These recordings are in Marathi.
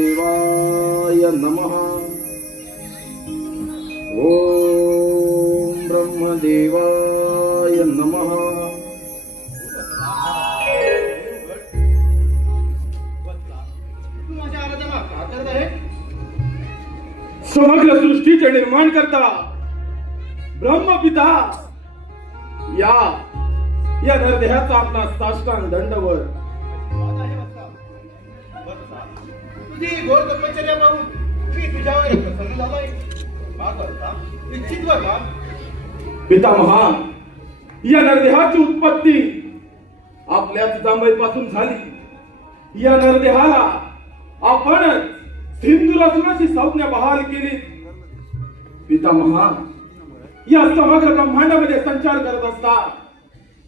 ब्रह्मदेवाय नमः। ओम ब्रह्मदेवाय नमः। समग्र सृष्टीचे निर्माण करता ब्रह्मपिता या नरदेहाचा आपला साष्टांग दंडवत। तुझी घोर तपश्चर्या पाहून मी तुझ्यावर प्रसन्न झालोय। इच्छित बघा पितामहा, या नरदेहाची उत्पत्ती आपल्या चितांबाईपासून झाली। या नरदेहाला आपण सिंधुरासुराची संज्ञा बहाल केली। पितामहा, या समग्र ब्रह्मांडामध्ये संचार करत असता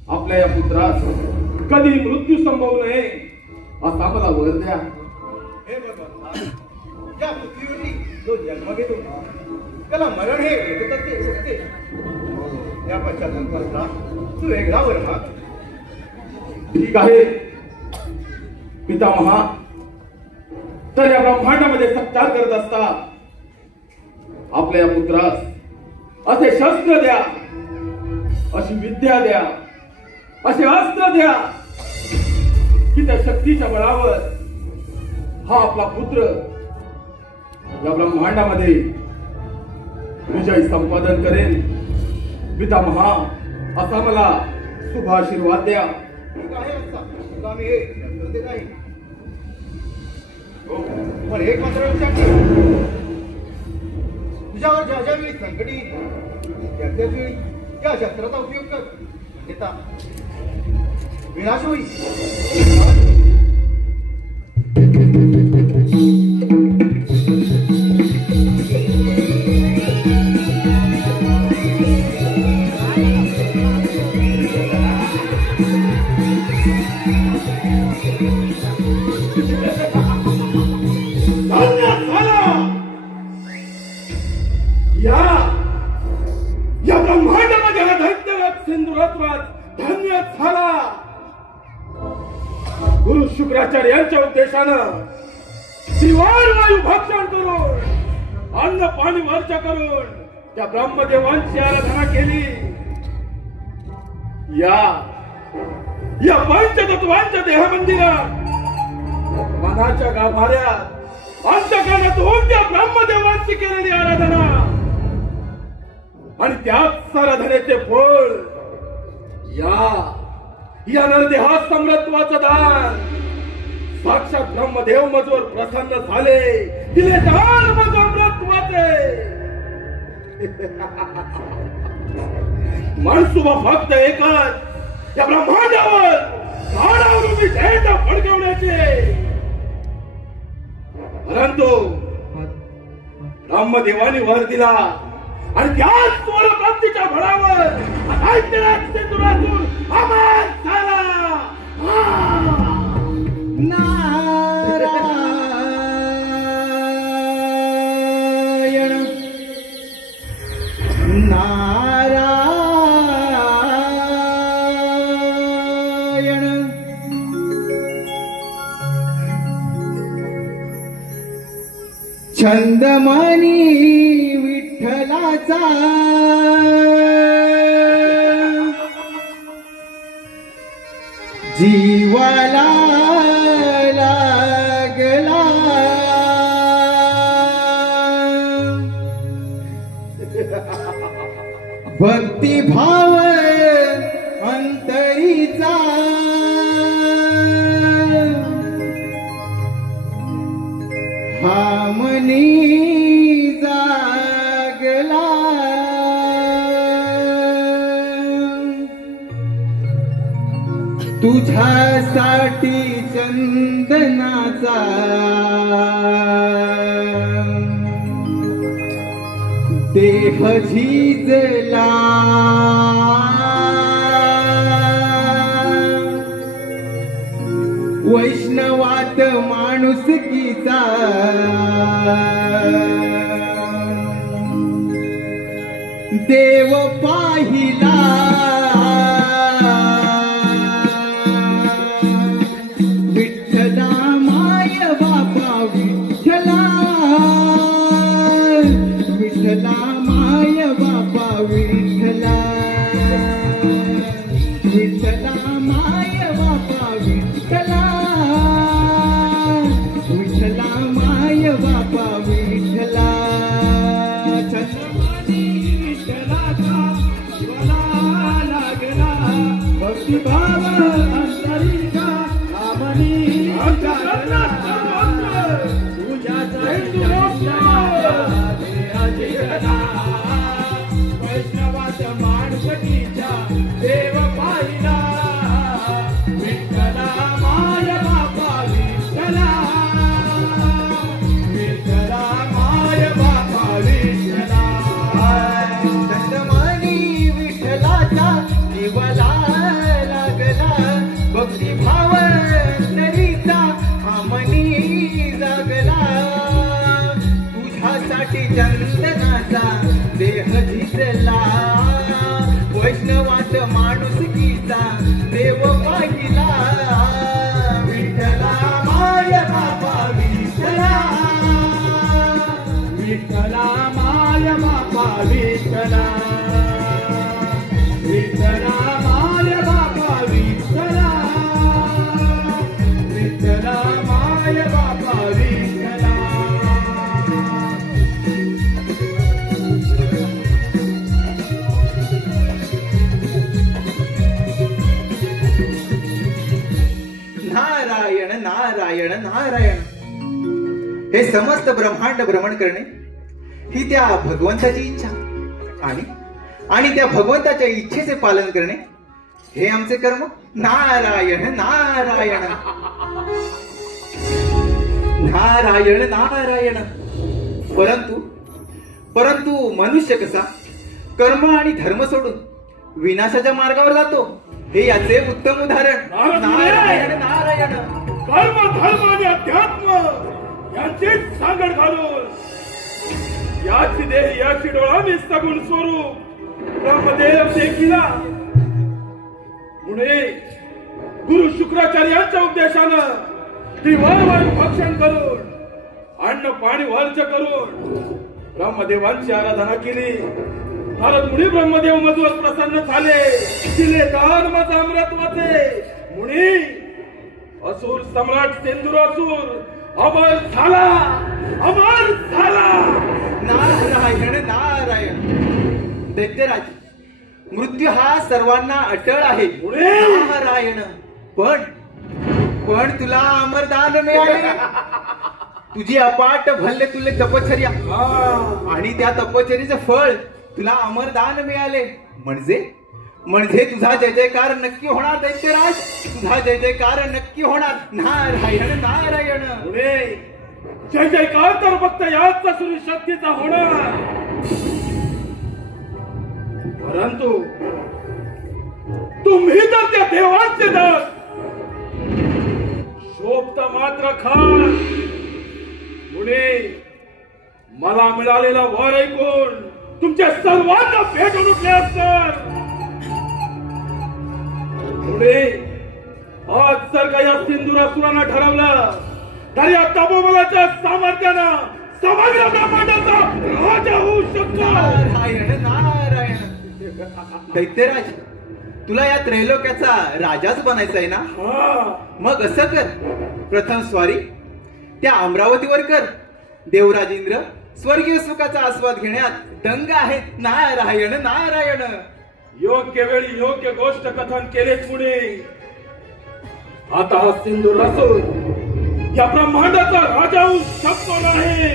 आपल्या या पुत्रास कधी मृत्यू संभवू नये असा मला वर द्या। हे बाबा, या पृथ्वीवरती जो जन्म घेतो त्याला मरण हे येतच असते। या पश्चात तू वेगळा वर माग। ठीक आहे पितामहा, तर या ब्रह्मांडामध्ये संचार करत असता आपल्या या पुत्रास असे शस्त्र द्या, अशी विद्या द्या, असे अस्त्र द्या की त्या शक्तीच्या बळावर हा आपला पुत्र या ब्रह्मांडामध्ये विजय संपादन करेल। पितामहा, असा मला शुभ आशीर्वाद द्या। ठीक आहे असा तुला मी हे शस्त्र देत आहे। पण एक मात्र लक्षात ठेव, तुझ्यावर ज्या ज्या वेळी संकटी त्याच वेळी या शस्त्राचा उपयोग कर, म्हणजे विनाश होईल। या ब्रह्मांडामध्ये हा दैत्यवत सिंधुरासुरात धन्य झाला। गुरु शुक्राचार्य यांच्या उद्देशानं त्रिवार वायू भक्षण करून अन्न पाणी वर्षा करून त्या ब्रह्मदेवांची आराधना केली। या पंचतत्वांच्या देहमंदिरात मनाच्या गाभाऱ्यात अंतःकरणातून त्या ब्रह्मदेवांची केलेली आराधना आणि त्याच आराधनेचे फळ या नरदेहा समृत्वाचं दान। साक्षात ब्रह्मदेव मजवर प्रसन्न झाले, दिले दान मज अमृतत्वाचे। मनसुबा फक्त एकच, या ब्रह्मांडावर झाडावरून मी झेंडा फडकवण्याचे। परंतु ब्रह्मदेवाने वर दिला आणि त्याच स्वरप्राप्तीच्या बळावर सिंधुरातून अमर झाला। नारायण नारायण छंदमणी विठ्ठलाचा जीवाला लागला। भक्तिभाव अंतरीचा हा मनी जागला। तुझ्यासाठी चंदनाचा देह झिजला। वैष्णवात माणुसकीचा देव पाहिला। विठ्ठला विठ्ठला माय बापा विठ्ठला चंद्रमानी विठ्ठलाचा शिवाला लागला भक्तिभाव अंतरीचा आमनी जागला तुझ्याचा वैष्णवाच्या माणपतीच्या देव पाहिला विठ्ठला माय बापा विठ्ठला विठ्ठला माय बापा विठ्ठला चंद्रमानी विठ्ठलाचा जीवाला लागला भक्तिभाव नरीचा आमनी जागला तुझ्यासाठी चंदनाचा देह झिजला वैष्णवात माणुसकीचा देव पाहिला विठ्ठला माय बापा विठ्ठला विठ्ठला माय बापा विठ्ठला विठ्ठला माय बापा विठ्ठला विठ्ठला माय बापा विठ्ठला नारायण नारायण नारायण हे समस्त ब्रह्मांड भ्रमण करणे ही त्या भगवंताची इच्छा आणि त्या भगवंताच्या इच्छेचे पालन करणे हे आमचे कर्म नारायण नारायण नारायण नारायण परंतु मनुष्य कसा कर्म आणि धर्म सोडून विनाशाच्या मार्गावर जातो हे याचे उत्तम उदाहरण नारायण नारायण कर्म धर्म आणि अध्यात्म यांचीच सांगड घालून याची देह याची डोळा मी सगुण स्वरूप ब्रह्मदेव देखिला पुढे गुरु शुक्राचार्यांच्या उपदेशानं त्रिवार भक्षण करून अन्न पाणी वर्ज करून ब्रह्मदेवांची आराधना केली नारद मुनी ब्रह्मदेव मधुर प्रसन्न झाले दिले दान मज अमृतवाचे मुनी असुर सम्राट सेंदुरासुर अमर झाला नारायण नारायण दैत्यराज मृत्यू हा सर्वांना अटळ आहे नारायण पण तुला अमरदान मिळाले तुझी अपाट भल्ले तुले तपश्चर्या आणि त्या तपश्चर्याचे फळ तुला अमरदान मिळाले म्हणजे तुझा जय जयकार नक्की होणार दैत्यराज तुझा जय जयकार नक्की होणार नारायण नारायण जय जयकार तर फक्त याच सुरी शक्तीचा होणार परंतु तुम्ही तर त्या देवांचे दास शोभत मात्र खान मुळे मला मिळालेला वर ऐकून तुमच्या सर्वांना भेटून उठले असतात पुढे आज जर का या सिंधुरासुरांना ठरवलं तर या तपोबलाच्या सामर्थ्यानं समग्र ब्रह्मांडाचा राजा होऊ शकतो नारायण नारायण दैत्यराज तुला या त्रैलोक्याचा राजाच बनायचा आहे ना मग असं कर प्रथम स्वारी त्या अमरावतीवर कर देवराज इंद्र स्वर्गीय सुखाचा आस्वाद घेण्यात दंग आहेत नारायण नारायण योग्य वेळी योग्य गोष्ट कथन केले पुढे आता हा सिंधू रसून या ब्रह्मांडाचा राजा होऊ शकतो नाही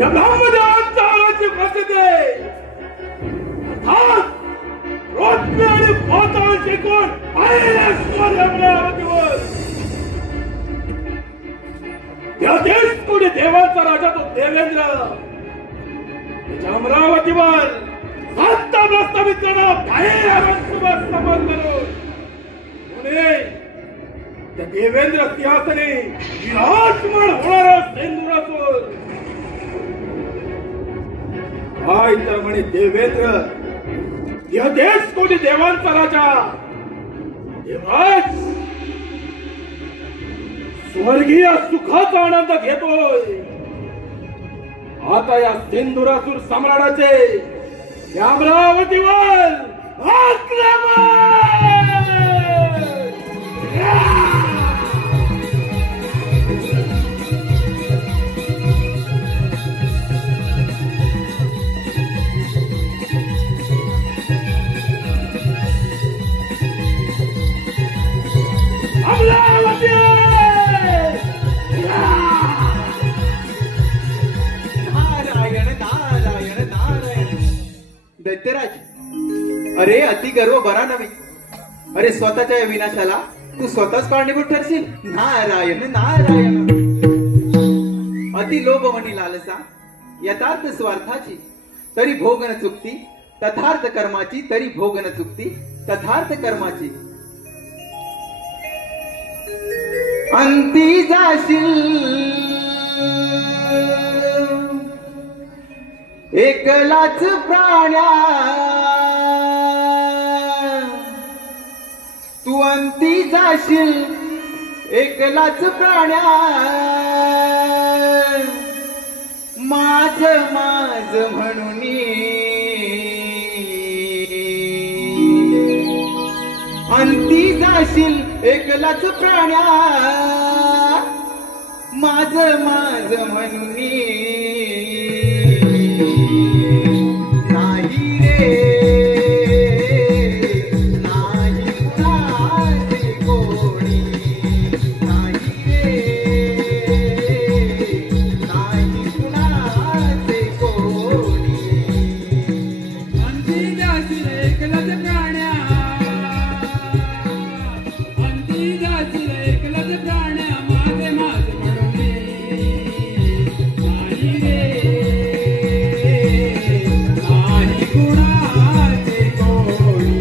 या ब्रह्मदेवांचा आवाज प्रसिद्धी रोजमे आणि पाताळ शिकून अमरावतीवर या देश कोणी देवांचा राजा तो देवेंद्र अमरावतीवर सत्ता प्रस्तावित करणं बाहेर समज करून त्या देवेंद्र सिंहासनी विराजमान होणारा सेंद्रासूर काय तर म्हणे देवेंद्र या देश कोणी देवांचा राजा देवराज स्वर्गीय सुखाचा आनंद घेतोय आता या सिंधुरासूर सम्राटाचे या अमरावतीवर दैत्यराज, अरे अति गर्व बरा नव्हे. अरे स्वतःच्या या विनाशाला तू स्वतःच कारणीभूत ठरशील. नारायण नारायण. अति लोभ म्हणी लालसा, यथार्थ स्वार्थाची तरी भोग न चुकती, तथार्थ कर्माची तरी भोग न चुकती, तथार्थ कर्माची. अंती जाशील एकलाच प्राण्या, तू अंती जाशील एकलाच प्राण्या. माझ माझ म्हणून अंती जाशील एकलाच प्राण्या. माझ माझ म्हणून नाही रे, नाही कुणाचे कोणी. नाही रे, नाही कुणाचे कोणी. अंती जाशील एकलाच प्राण्या, अंती जाशील एकलाच प्राण्या. माझे माझ म्हणून नाही रे, नाही कुणाचे कोणी.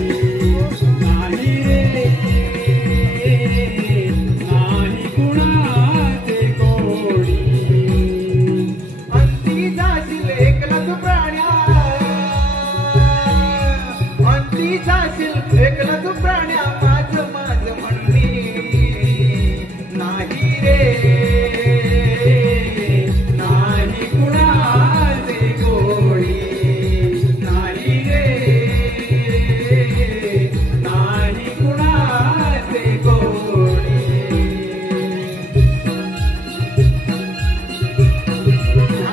नाही रे, नाही कुणाचे कोणी. अंती जाशील एकलाच प्राण्या, अंती जाशील एकलाच प्राण्या. माझ माझ म्हणून नाही रे, नाही कुणाचे कोणी. नाही रे, नाही कुणाचे कोणी.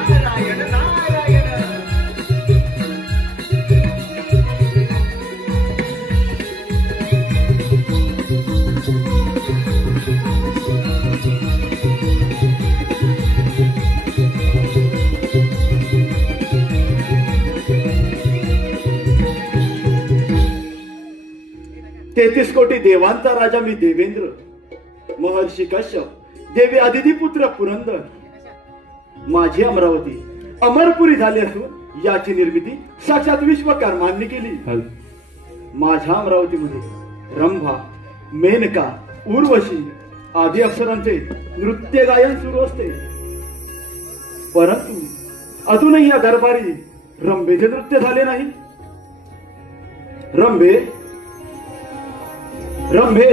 नारायण नारायण. तेहतीस कोटी देवांचा राजा मी देवेंद्र, महर्षी कश्यप, देवी आदिती पुत्र पुरंदर. माझी अमरावती अमरपुरी झाली असून याची निर्मिती साक्षात विश्वकर्मांनी केली. माझ्या अमरावतीमध्ये रंभा, मेनका, उर्वशी आदी अप्सरांचे नृत्य गायन सुरू असते. परंतु अजूनही या दरबारी रंभेचे नृत्य झाले नाही. रंभे, रंभे,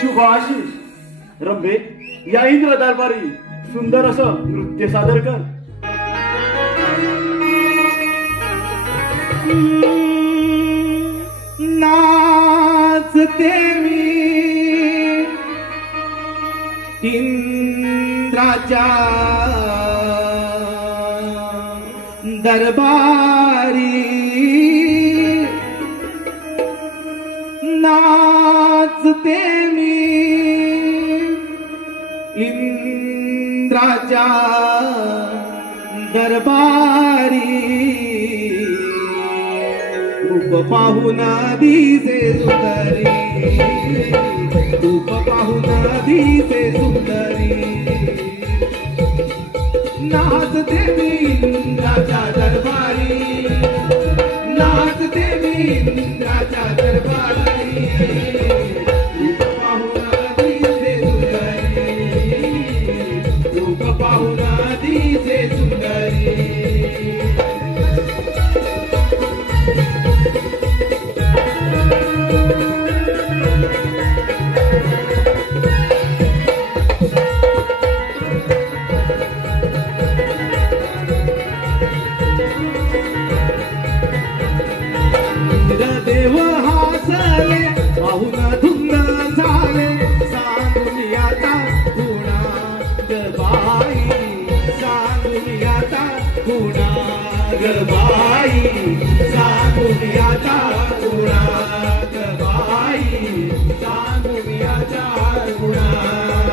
शुभ आशिष. रंभे, या इंद्र दरबारी सुंदर असं नृत्य सादर कर. नाचते मी इंद्राच्या दरबारी नाचते मी इंद्राच्या दरबारी रूप पाहून दिसे सुंदरी रूप पाहून दिसे सुंदरी नाचते मी इंद्राच्या दरबारी नाचते मी इंद्राच्या दरबारी रूप पाहून दिसे सुंदरी रूप पाहून दिसे सुंदरी देव हासले पाहून धुंद झाले सांगून आता गुणाग बाई सांगून आता गुणाग बाई सांगून आता गुणाग बाई सांगून आता गुणाग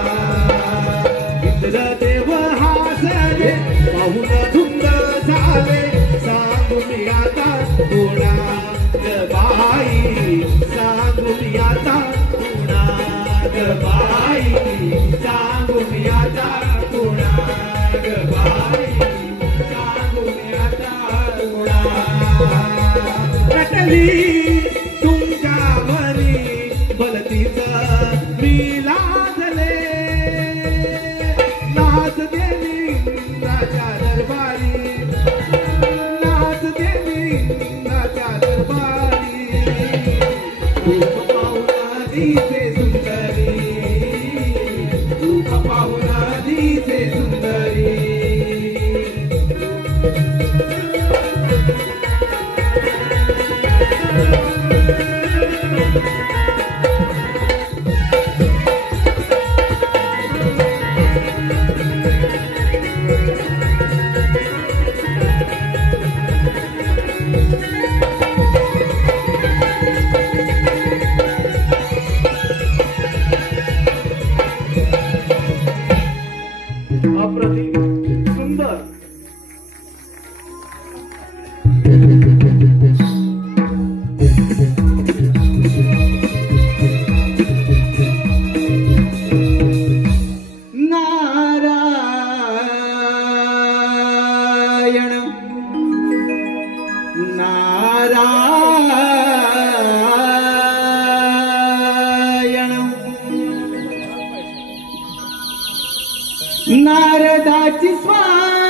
इंद्रदेव हासले पाहून धुंद झाले सांगून आता गुणाग बाई सांगून आता गुणाग बाई सांगून आता गुणाग बाई सांगून आता गुणाग रटली तुमच्या मनी भलतीच मी लाजले नाच देवी इंद्राच्या दरबारी नाच देवी इंद्राच्या दरबारी रूप पाहून दिसे सुंदरी रूप पाहून दिसे सुंदरी अप्रतिम सुंदर नारायण नारायण नारदाची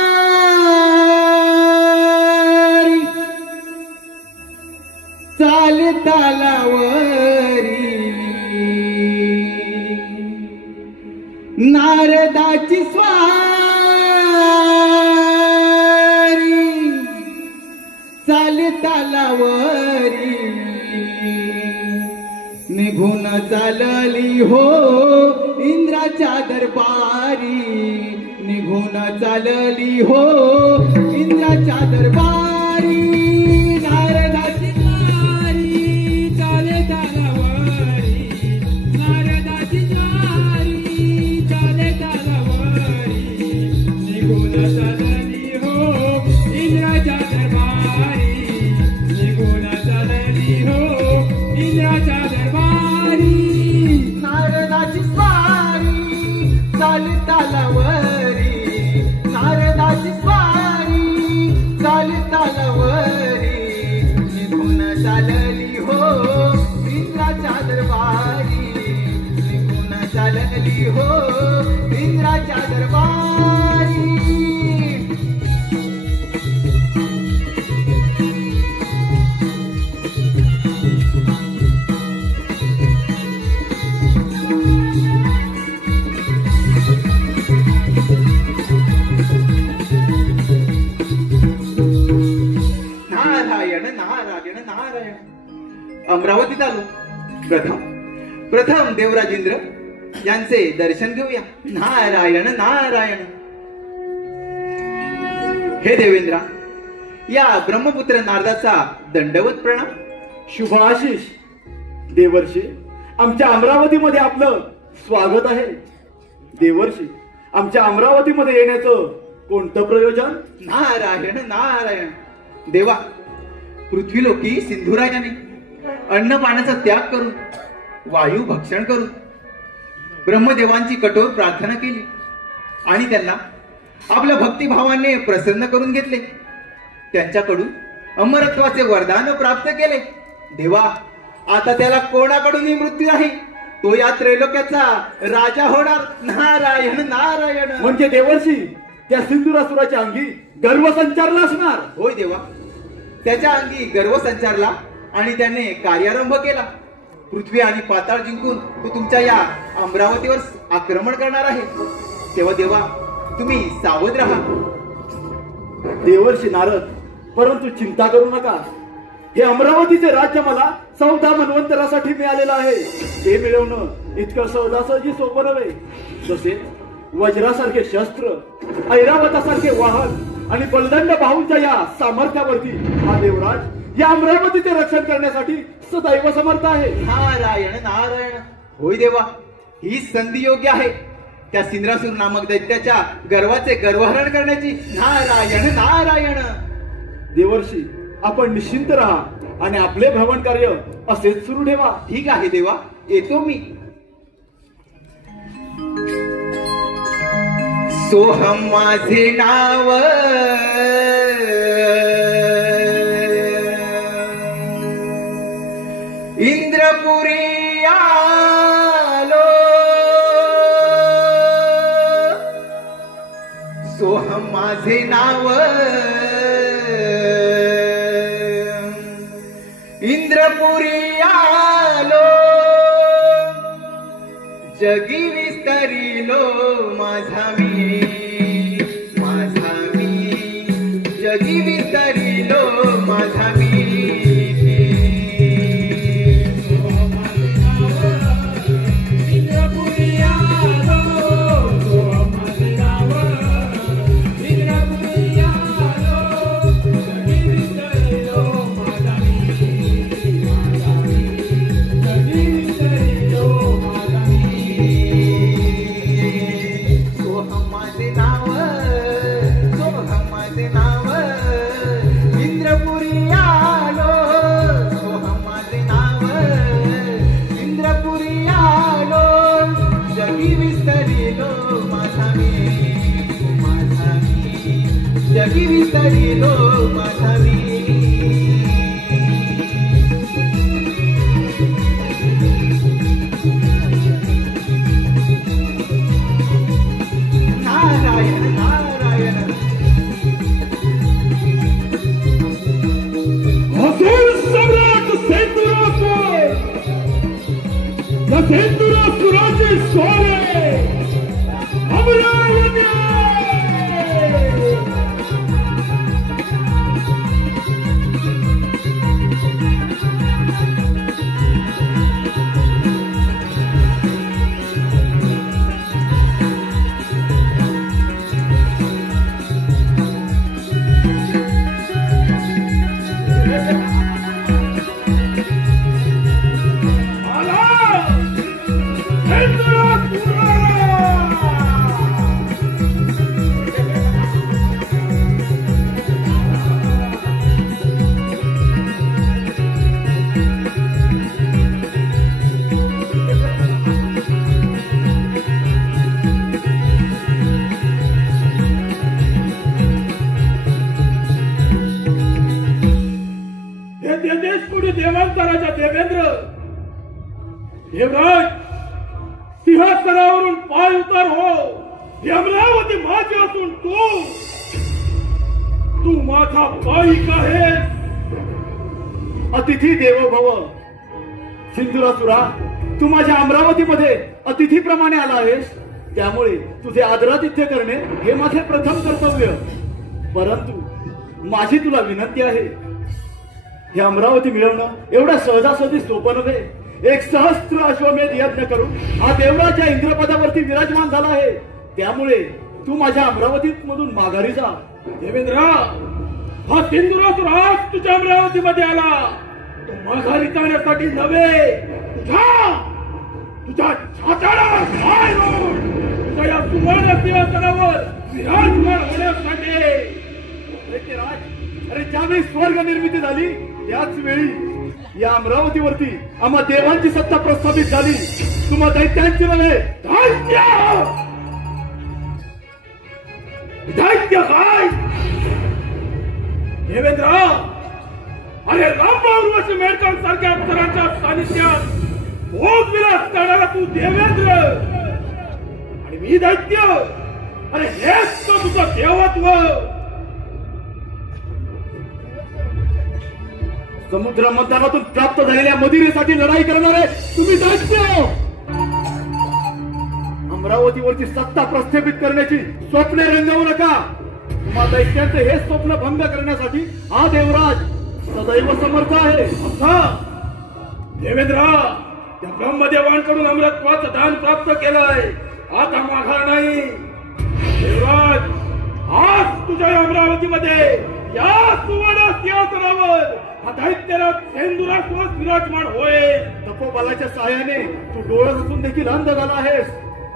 स्वारी चाले तालावरी नारदाची स्वारी चाले तालावरी निघून चालली हो इंद्राच्या दरबारी निघून चालली हो इंद्राच्या दरबारी नारदाची ज्वारी चाले तालावरी नारदाची ज्वारी चाले तालावरी निघून चालली हो इंद्राच्या दरबारी निघून चालली हो इंद्राच्या दरबारी नारदाची स्वारी चाले तालावरी नारदाची स्वारी चाले तालावरी निघून चालली हो इंद्राच्या दरबारी निघून चालली हो इंद्राच्या दरबारी अमरावतीत आलो. प्रथम देवराजेंद्र यांचे दर्शन घेऊया. नारायण नारायण. हे देवेंद्रा, या ब्रह्मपुत्र नारदाचा दंडवत प्रणाम. शुभ आशिष. देवर्षी, आमच्या अमरावतीमध्ये आपलं स्वागत आहे. देवर्षी, आमच्या अमरावतीमध्ये येण्याचं कोणतं प्रयोजन? नारायण नारायण. देवा, पृथ्वीलोकी सिंधुराजाने अन्न पाण्याचा त्याग करून, वायू भक्षण करून ब्रह्मदेवांची कठोर प्रार्थना केली आणि त्यांना आपल्या भक्तिभावाने प्रसन्न करून घेतले. त्यांच्याकडून अमरत्वाचे वरदान प्राप्त केले. देवा, आता त्याला कोणाकडूनही मृत्यू नाही. तो या त्रैलोक्याचा राजा होणार. नारायण नारायण. म्हणजे देवर्षी, त्या सिंधुरासुराच्या अंगी गर्व संचारला असणार. होय देवा, त्याच्या अंगी गर्व संचारला आणि त्याने कार्यारंभ केला. पृथ्वी आणि पाताळ जिंकून तो तुमच्या या अमरावतीवर आक्रमण करणार आहे. तेव्हा देवा, तुम्ही सावध राहा. देवर्षी नारद, परंतु चिंता करू नका. हे अमरावतीचे राज्य मला 14 मन्वंतरासाठी मिळालेलं आहे. ते मिळवणं इतकं सहजासहजी सोपं नव्हे. तसेच वज्रासारखे शस्त्र, ऐरावतासारखे वाहन आणि बलदंड बाहूंच्या या सामर्थ्यावरती हा देवराज या अमरावतीचे रक्षण करण्यासाठी सदैव समर्थ आहे. नारायण नारायण. होय देवा, ही संधी योग्य आहे त्या सिंद्रासूर नामक दैत्याच्या गर्वाचे गर्वहरण करण्याची. नारायण नारायण. देवर्षी, आपण निश्चिंत राहा आणि आपले भ्रमण कार्य असेच सुरू ठेवा. ठीक आहे देवा, येतो मी. सोहम माझे नाव, इंद्रपुरी आलो. सोहम माझे नाव, इंद्रपुरी आलो. जगी विस्तारिलो माझा मी, माझा मी. जगी विस्तारिलो माझा मी. जगी विस्तारिलो माझा मी. नारायण नारायण. असुर सम्राट सिंधुरासुर, या सिंधुरासुराचे सोने अमरावती. देवांतराजा देवेंद्र, देवराज, सिंहासनावरून पाय उतार हो. ही अमरावती माझी असून तू माझा पाईक आहेस. अतिथी देवो भव. सिंधुरासुरा, तू माझ्या अमरावतीमध्ये अतिथीप्रमाणे आला आहेस, त्यामुळे तुझे आदरातिथ्य करणे हे माझे प्रथम कर्तव्य. परंतु माझी तुला विनंती आहे, हे अमरावती मिळवणं एवढ्या सहजासहजी सोपं नव्हे. एक सहस्त्र अश्वमेध यज्ञ करून हा देवराच्या इंद्रपदावरती विराजमान झाला आहे. त्यामुळे तू माझ्या अमरावतीत मधून माघारी जा. देवेंद्र, हा सिंधुरासुर आज तुझ्या अमरावतीमध्ये आला. तो माघारी जाण्यासाठी नव्हे, तुझ्या छाताला पाय रोवून तुझ्या या सुवर्ण सिंहासनावर विराजमान होण्यासाठी. अरे ज्यावेळी स्वर्ग निर्मिती झाली त्याच वेळी या अमरावतीवरती आम्हा देवांची सत्ता प्रस्थापित झाली. तुम्हा दैत्यांची नव्हे. दैत्य काय देवेंद्र? अरे रामभाऊ मेडकर सारख्या अप्सरांच्या सानिध्यात भोग विलास करणारा तू देवेंद्र आणि मी दैत्य. अरे हेच तो तुझं देवत्व. समुद्र मंथनातून प्राप्त झालेल्या मदिरेसाठी लढाई करणारे तुम्ही दैत्य. अमरावतीवरची सत्ता प्रस्थापित करण्याची स्वप्ने रंगवू नका. तुम्हा दैत्यांचं हे स्वप्न भंग करण्यासाठी हा देवराज सदैव समर्थ आहे. देवेंद्र, त्या ब्रह्मदेवांकडून अमरत्वाचं दान प्राप्त केलंय. आता माघार नाही. देवराज, आज तुझ्या अमरावतीमध्ये या सुवर्ण सिंहासनावर हा दैत्यराज सिंधुरासुर विराजमान होय. तपोबलाच्या सहाय्याने तू डोळा असून देखील अंध झाला आहेस.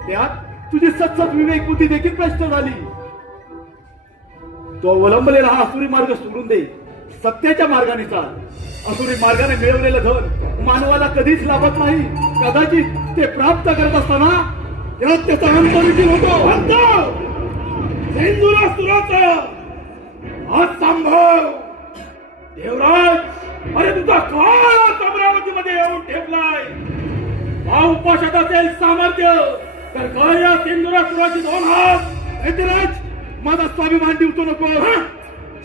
त्यात तुझी सतसत विवेक बुद्धी देखील भ्रष्ट झाली. तो अवलंबलेला हा असुरी मार्ग सोडून दे. सत्याच्या मार्गाने चाल. असुरी मार्गाने मिळवलेलं धन मानवाला कधीच लाभत नाही. कदाचित ते प्राप्त करत असताना त्यात त्याचा अंत देखील होतो. सिंधुरासुराचा हा संभव. देवराज, अरे तुझा काळ अमरावतीमध्ये येऊन ठेवलाय. हा उपाशात असेल सामर्थ्य तर काय या सिंधुरासुराची 2 हात. दैत्यराज, माझा स्वाभिमान ठेवतो नको.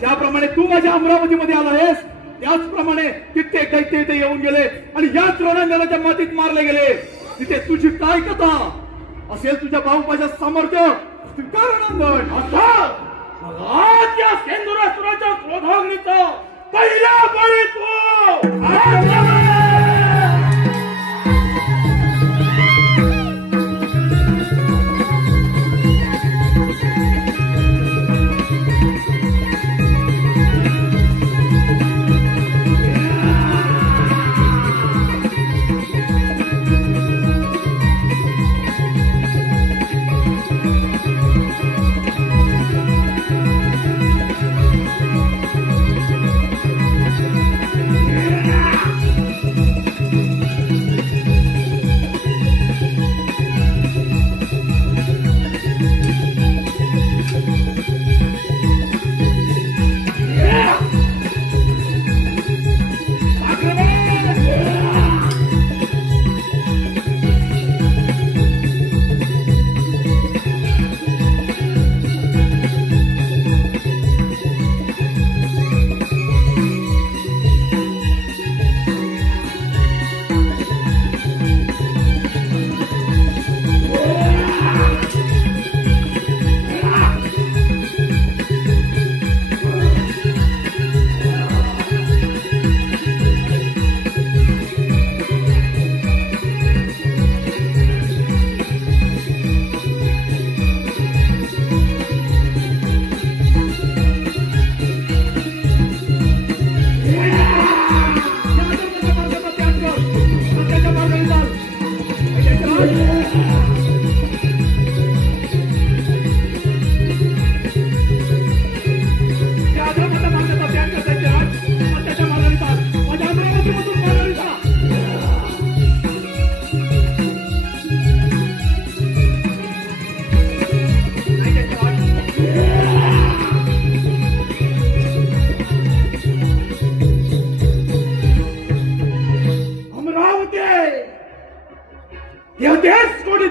ज्याप्रमाणे तू माझ्या अमरावतीमध्ये आला आहेस त्याचप्रमाणे कित्येक दैत्य इथे येऊन गेले आणि याच रणांगणाच्या मातीत मारले गेले. तिथे तुझी काय कथा असेल? तुझ्या भाऊपाच्या सामर्थ्य स्वीकार रणांगण. आज या सिंधुरासुराच्या क्रोधाग्नीचा पहिला बळी तू.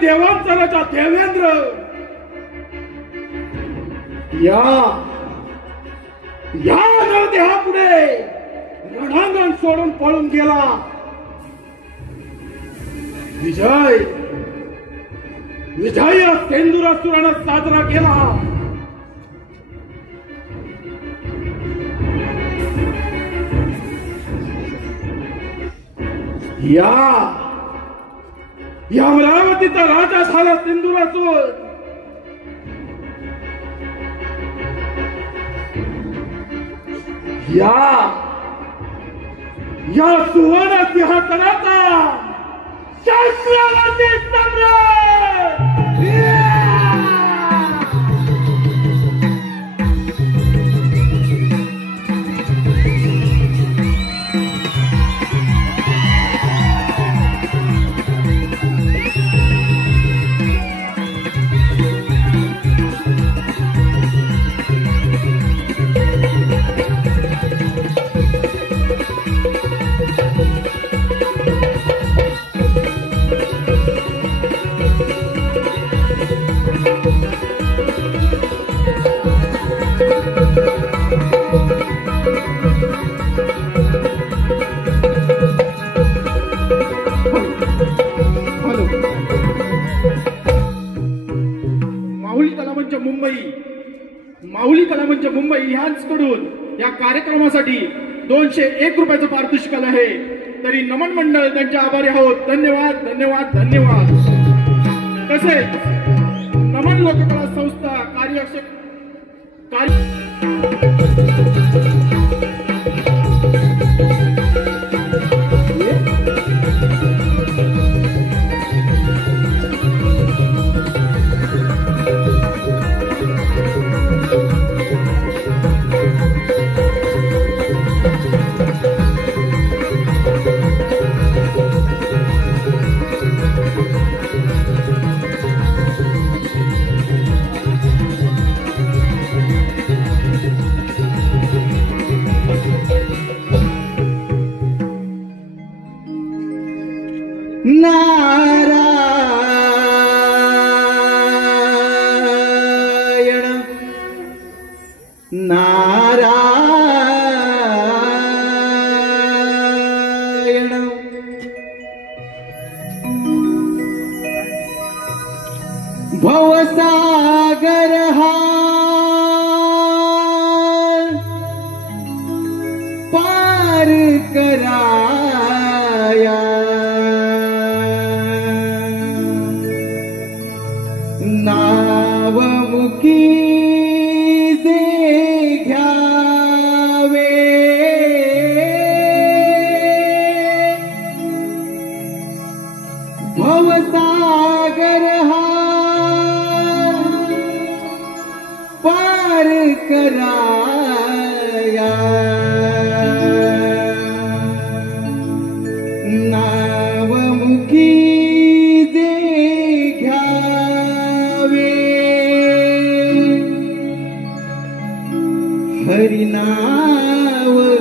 देवांचा देवेंद्र या देहापुढे रणांगण सोडून पळून गेला. विजय सिंधुरासुरानं साजरा केला. या या अमरावतीचा राजा झाला सिंधुरासूर. या सुवर्ण सिंहासनाचा चक्रवर्ती सम्राट. माऊली कलामंच मुंबई ह्यांकडून या कार्यक्रमासाठी 201 रुपयाचं पारितोषिक आहे. तरी नमन मंडळ त्यांचे आभारी आहोत. धन्यवाद धन्यवाद धन्यवाद. तसेच नमन लोककला संस्था भवसागर हा पार कराया नावमुखी जे घ्यावे भवसागर हा पार कराया नावमुखी जे घ्यावे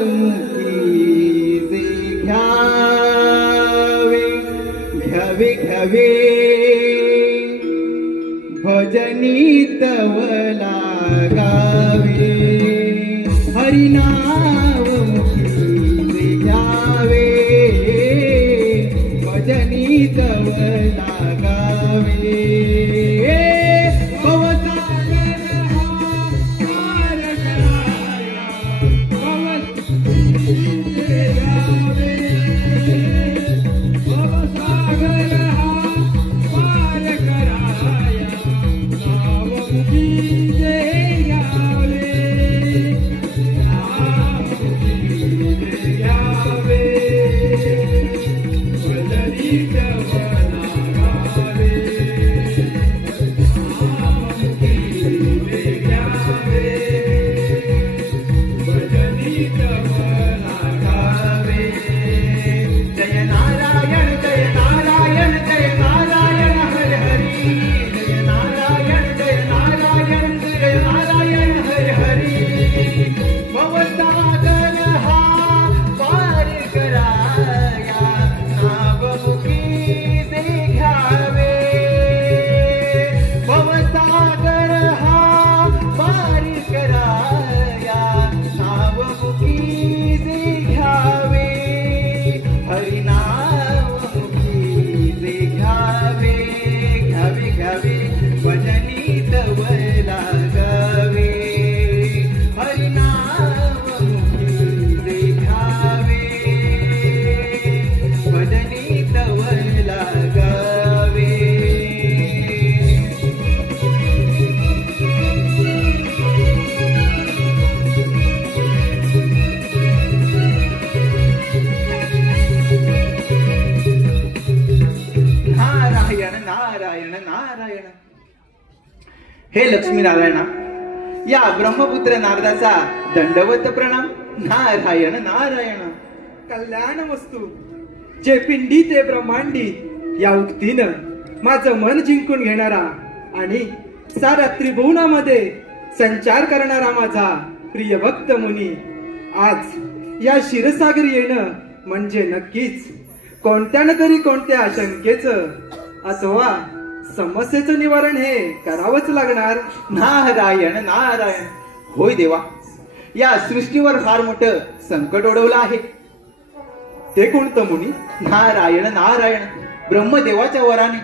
हरिनावमुखी जे घ्यावे घ्यावे घ्यावे भजनी तव लागावे हरिनावमुखी घ्यावे भजनी तव लागावे भजनी तव लागावे हे लक्ष्मीनारायणा, या ब्रह्मपुत्र नारदाचा दंडवत प्रणाम. नारायण नारायण. कल्याण वस्तू जे पिंडी ते ब्रह्मांडी या उक्तीनं माझं मन जिंकून घेणारा आणि साऱ्या त्रिभुवनामध्ये संचार करणारा माझा प्रिय भक्त मुनी आज या क्षीरसागरी येणं म्हणजे नक्कीच कोणत्या ना तरी कोणत्या शंकेचं अथवा समस्येचं निवारण हे करावंच लागणार. नारायण नारायण. होय देवा, या सृष्टीवर फार मोठं संकट ओढवलं आहे. ते कोणतं मुनी? नारायण नारायण. ब्रह्मदेवाच्या वराने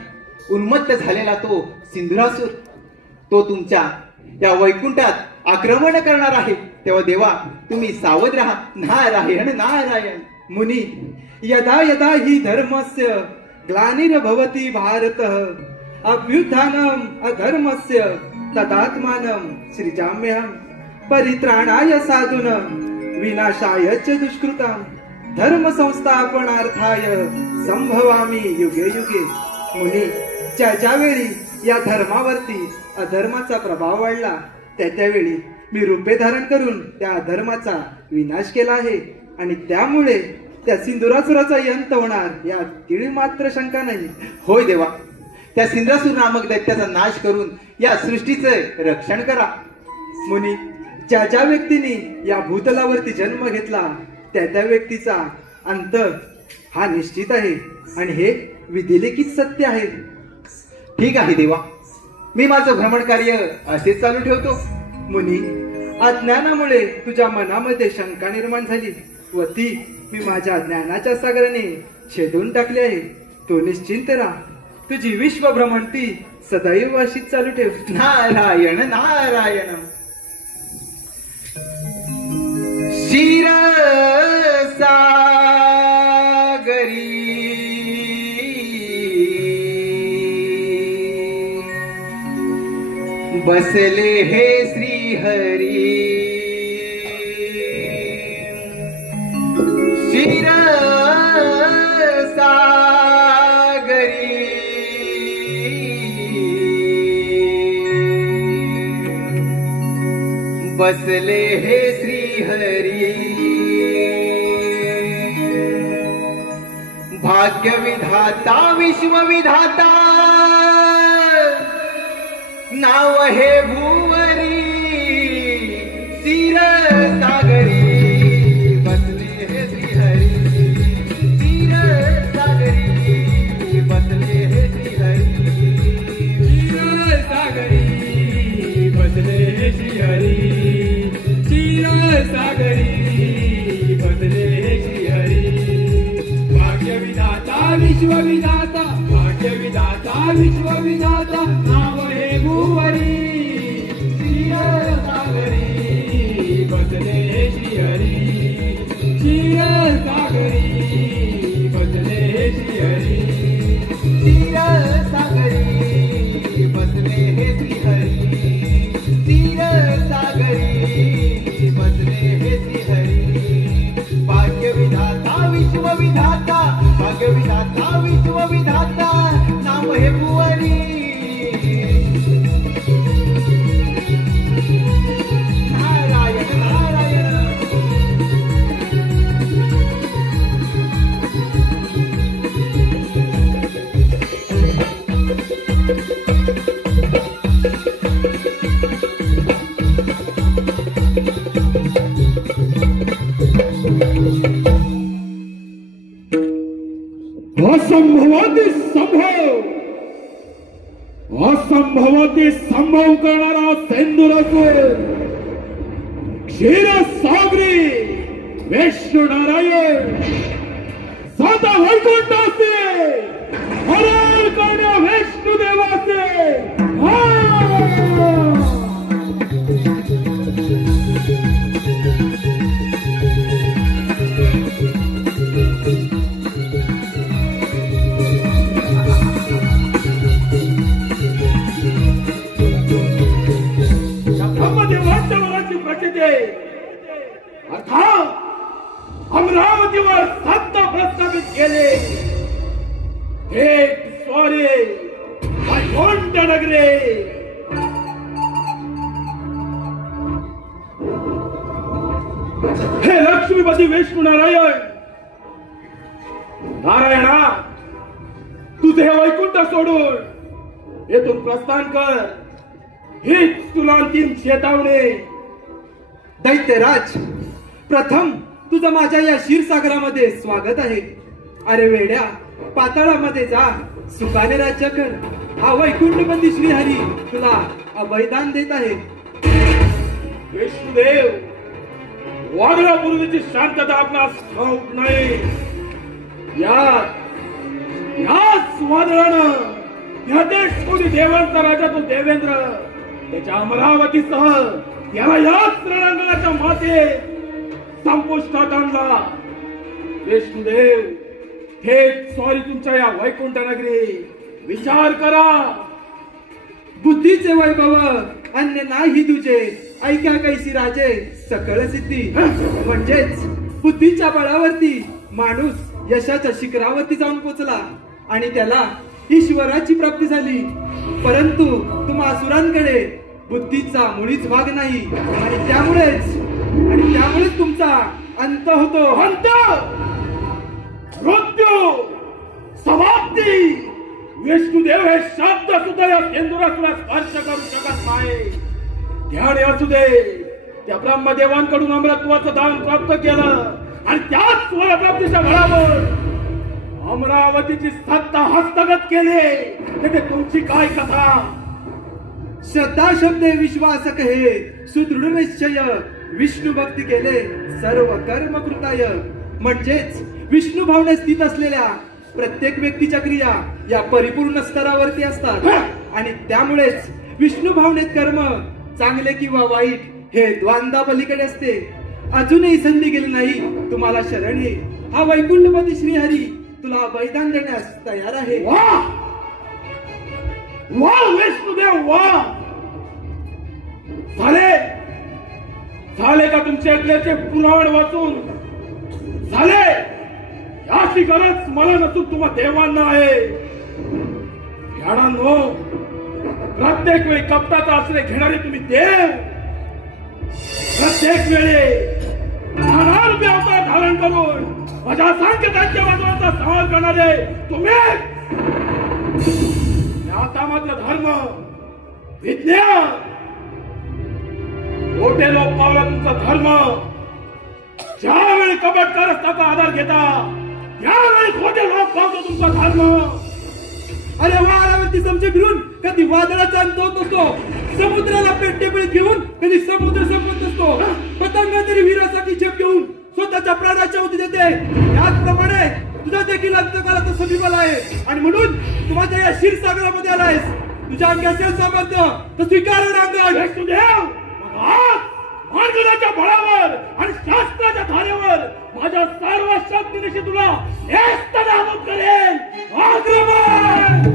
उन्मत्त झालेला तो सिंधुरासूर, तो तुमच्या या वैकुंठात आक्रमण करणार आहे. तेव्हा देवा, तुम्ही सावध राहा. नारायण नारायण. मुनी, यदा यदा हि धर्मस्य ग्लानिर्भवति भारतः अभ्युत्थानम् अधर्मस्य तदात्मानं सृजाम्यहं परित्राणाय साधूनां विनाशाय च दुष्कृतां धर्म संस्थापनार्थाय संभवामि युगे युगे. मुनी, ज्यावेळी या धर्मावरती अधर्माचा प्रभाव वाढला त्यावेळी मी रूपे धारण करून त्या अधर्माचा विनाश केला आहे आणि त्यामुळे त्या सिंधुरासुराचा अंत होणार यात तीळ मात्र शंका नाही. होय देवा, त्या सिंधुरासूर नामक दैत्याचा नाश करून या सृष्टीचं रक्षण करा. मुनी, ज्या व्यक्तीने या भूतलावरती जन्म घेतला त्या व्यक्तीचा अंत हा निश्चित आहे आणि हे विधिलिखित सत्य आहे. ठीक आहे देवा, मी माझं भ्रमण कार्य असेच चालू ठेवतो. मुनी, अज्ञानामुळे तुझ्या मनामध्ये शंका निर्माण झाली व ती मी माझ्या ज्ञानाच्या सागराने छेदून टाकली आहे. तो निश्चिंत राहा. तुझी विश्व भ्रमंती सदैव अशीच चालू ठेव. नारायण नारायण. क्षीर सागरी बसले हे श्रीहरी. क्षीर सागरी बसले हे श्रीहरी. भाग्यविधाता विश्वविधाता नाव हे भुवरी. क्षीर सागरी बसले हे श्रीहरी. क्षीर सागरी बसले हे श्रीहरी. क्षीर सागरी बसले हे श्रीहरी. क्षीर सागरी बसले हे श्रीहरी. भाग्यविधाता विश्वविधाता भाग्यविधाता विश्वविधाता नाव हे भुवरी. क्षीर सागरी बसले हे श्रीहरी. क्षीर सागरी बसले हे श्रीहरी. क्षीर सागरी बसले हे श्रीहरी. क्षीर सागरी बसले हे श्रीहरी. भाग्यविधाता विश्वविधाता भाग्यविधाता विश्वविधाता नाम हे भुवरी. नारायण नारायण. असंभवाती संभव असंभवाती संभव करणारा सिंधुरासूर क्षीरसागरी विष्णू नारायण सदा वैकुंठाचे हरण करण्या विष्णू देवाचे. अर्थात अमरावतीवर सत्ता प्रस्थापित केले. एक स्वारी वैकुंठ नगरे हे लक्ष्मीपती विष्णू नारायण, नारायणा तुझे हे वैकुंठ सोडून येथून प्रस्थान कर, हीच तुला अंतिम चेतावणी. दैत्यराज, प्रथम तुझं माझ्या या क्षीरसागरामध्ये स्वागत आहे. अरे वेड्या, पाताळामध्ये जा, सुखाने राज्य कर. हा वैकुंठपती श्रीहरी तुला अभयदान देत आहे. विष्णुदेव, वादळापूर्वीची शांतता आपणास ठाऊक नाही. याच वादळानं या देश कोणी देवांचा राजा तो देवेंद्र त्याच्या अमरावतीसह याला याच रणांगणाच्या मातेत संपुष्टात आणला. विष्णुदेव, थेट सॉरी तुमच्या या वैकुंठ नगरी विचार करा. बुद्धीचे वैभव अन्य नाही तुझे, ऐका कैसी राजे सकळ सिद्धी. म्हणजेच बुद्धीच्या बळावरती माणूस यशाच्या शिखरावरती जाऊन पोचला आणि त्याला ईश्वराची प्राप्ती झाली. परंतु तुम्हा असुरांकडे बुद्धीचा मुळीच भाग नाही आणि त्यामुळेच तुमचा अंत होतो. अंत, मृत्यू, समाप्ती. विष्णुदेव हे शब्द सुद्धा या सिंधुरासुरा स्पर्श करू शकत नाही. ध्यान असू दे, त्या ब्रह्मदेवांकडून अमरत्वाचं दान प्राप्त केलं आणि त्याच स्वप्राप्तीच्या बळावर अमरावतीची सत्ता हस्तगत केले. ते तुमची काय कथा? श्रद्धा शब्दे विश्वास कहे, सुदृढ निश्चय, विष्णू भक्ती केले सर्व कर्म कृताय. म्हणजेच विष्णू भावनेत स्थित असलेल्या प्रत्येक व्यक्तीच्या क्रिया या परिपूर्ण स्तरावरती असतात आणि त्यामुळेच विष्णू भावनेत कर्म चांगले किंवा वाईट हे द्वंद्वा पलीकडे असते. अजूनही संधी गेली नाही तुम्हाला शरण ये. हा वैकुंठपती श्रीहरी तुला बलिदान देण्यास तयार आहे. वाह वाह विष्णुदेव, वाह. झाले का तुमचे ऐकल्याचे पुराण वाचून? झाले? याची गरज मला नसून तुम्हा देवांना आहे. ध्यानांनो, प्रत्येक वेळी कपटाचा आश्रय घेणारे तुम्ही देव, प्रत्येक वेळी नानारूपी अवतार धारण करून माझ्या सांकेतांच्या वादळाचा संहार करणारे तुम्ही. आता मात्र धर्म, विज्ञान, मोठे लोक पावला तुमचा धर्म. ज्यावेळी कपट कारस्थाचा आधार घेता त्यावेळी खोटे लोक पावतो तुमचा धर्म. अरे वारावरती समजे फिरून कधी वादळाचा अंत होत असतो, समुद्राला पेटेपळीत घेऊन कधी समुद्र संपत असतो. पतंग तरी वीरासाठी झेप घेऊन स्वतःच्या प्राणाच्या उदी देते. याचप्रमाणे तुझा देखील अंतकालाचा समीपला आहे आणि म्हणून तू माझ्या या क्षीरसागरामध्ये आलायस. तुझ्या अंगी असेल सामर्थ्य तर स्वीकार नांगण. विष्णुदेव, मार्गनाच्या बळावर आणि शास्त्राच्या धारेवर माझ्या सर्व शक्तीनिशी तुला नेस्तनाबूत करेन. आक्रमण!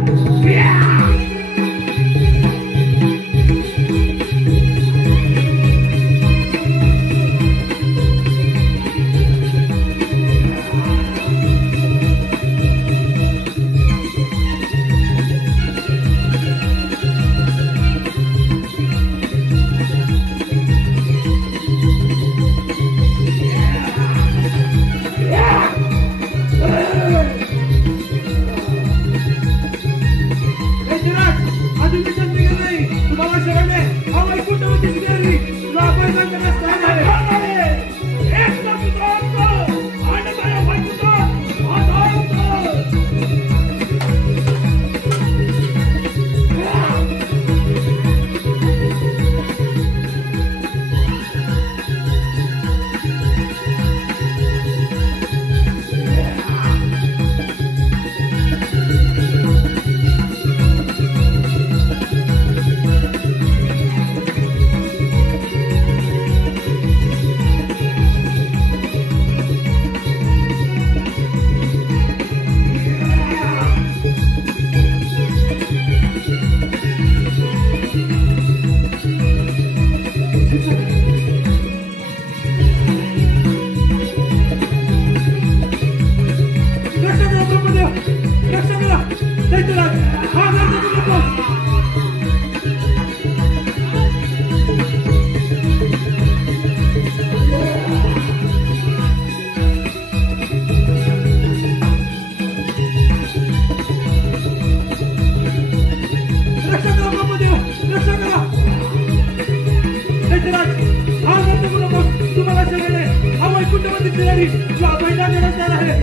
तयारी तुला बैठा देण्यात आहे.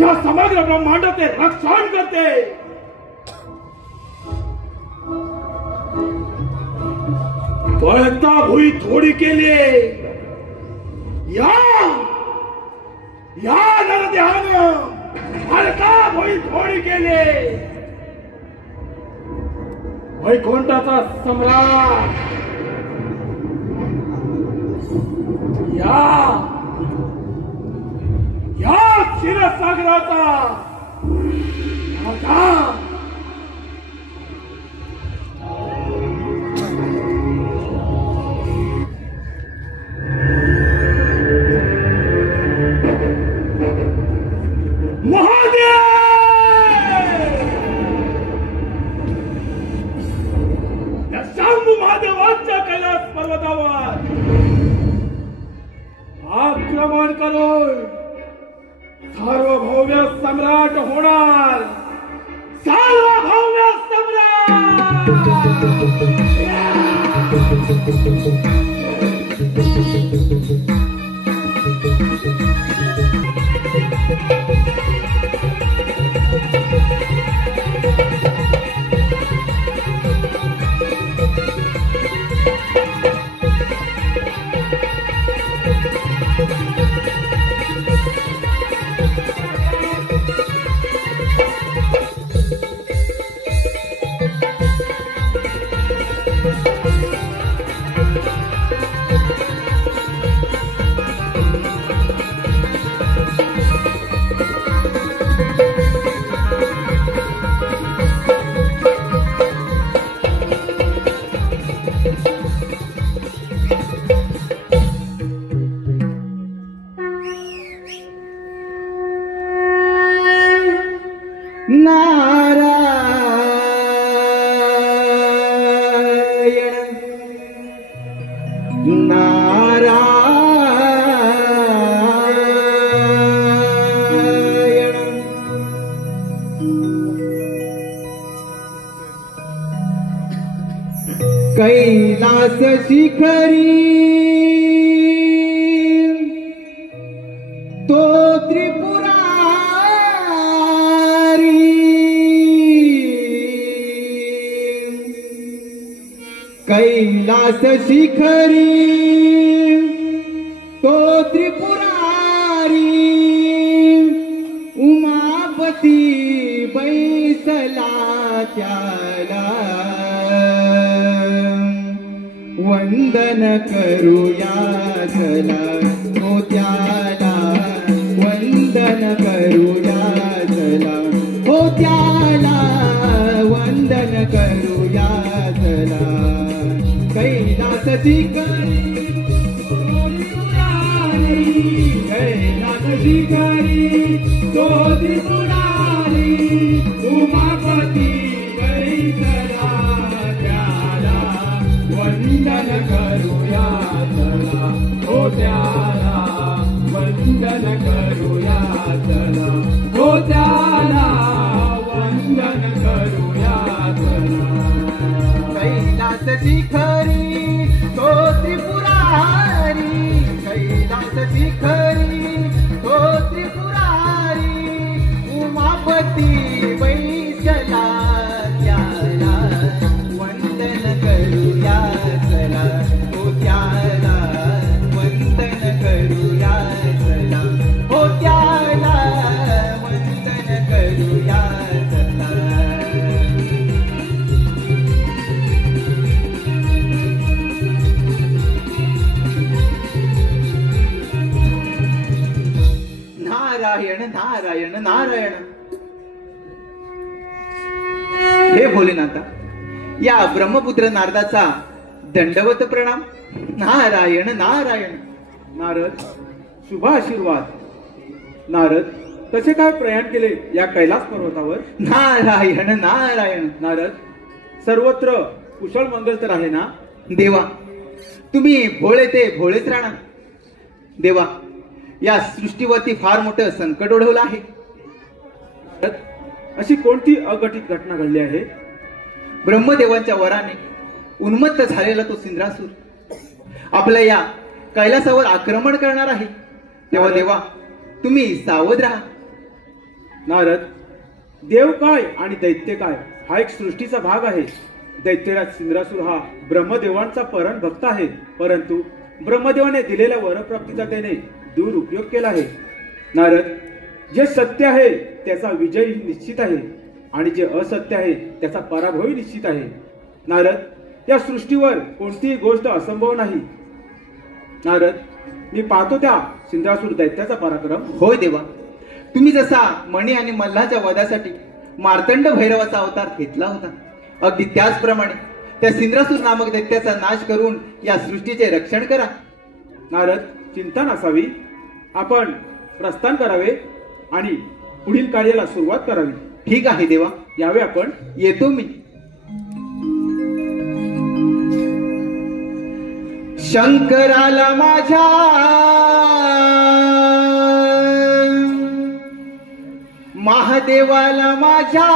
या समग्र ब्रह्मांडाचे रक्षण करते. पळता भुई थोडी केली या नरदेहानं पळता भुई थोडी केली. वैकुंठाचा सम्राट या क्षीरसागराचा राजा महादेव या शंभू महादेवाच्या कैलास पर्वतावर आक्रमण करून सार्वभौम सम्राट होणार. सार्वभौम सम्राट. कैलास शिखरी तो त्रिपुरारी कैलास शिखरी तो त्रिपुरारी उमापती बैसला त्याला वंदन करूया चला हो त्याला वंदन करूया चला हो त्याला वंदन करूया चला कैलास शिखरी कैलास शिखरी तो त्रिपुरारी उमापती बैसला त्याला वंदन करूया चला हो त्याला वंदन करूया चला हो त्याला वंदन करूया चला कैलास शिखरी तो त्रिपुरारी कैलास शिखरी तो त्रिपुरारी उमापती बैसला त्याला वंदन करूया चला हो त्याला वंदन करूया चला हो त्याला वंदन करूया चला नारायण नारायण नारायण. हे भोलेनाथा, या ब्रह्मपुत्र नारदाचा दंडवत प्रणाम. नारायण नारायण. नारद, शुभ आशीर्वाद. नारद, कसे काय प्रयाण केले या कैलास पर्वतावर? नारायण नारायण. नारद, सर्वत्र कुशल मंगल तर आहे ना? देवा, तुम्ही भोळे ते भोळेच राहणार. देवा, या सृष्टीवरती फार मोठं संकट ओढवलं आहे. अशी कोणती अघटित घटना घडली आहे? ब्रह्मदेवांच्या वराने उन्मत्त झालेला तो सिंद्रासूर आपल्या या कैलासावर आक्रमण करणार आहे. तेव्हा देवा, तुम्ही सावध राहा. नारद, देव काय आणि दैत्य काय हा एक सृष्टीचा भाग आहे. दैत्यराज सिंद्रासूर हा ब्रह्मदेवांचा परम भक्त आहे, परंतु ब्रह्मदेवाने दिलेल्या वरप्राप्तीचा त्याने दुरुपयोग केला आहे. नारद, जे सत्य आहे त्याचा विजय निश्चित आहे आणि जे असत्य आहे त्याचा पराभवही निश्चित आहे. नारद, या सृष्टीवर कोणतीही गोष्ट असंभव नाही. नारद, मी पाहतो त्या सिंद्रासूर दैत्याचा पराक्रम. होय देवा, तुम्ही जसा मणी आणि मल्हाच्या वधासाठी मार्तंड भैरवाचा अवतार घेतला होता, अगदी त्याचप्रमाणे त्या सिंद्रासूर नामक दैत्याचा नाश करून या सृष्टीचे रक्षण करा. नारद, चिंता नसावी. आपण प्रस्थान करावे आणि पुढील कार्याला सुरुवात करावी. ठीक आहे देवा, यावे आपण. येतो मी. शंकराला माझ्या महादेवाला माझ्या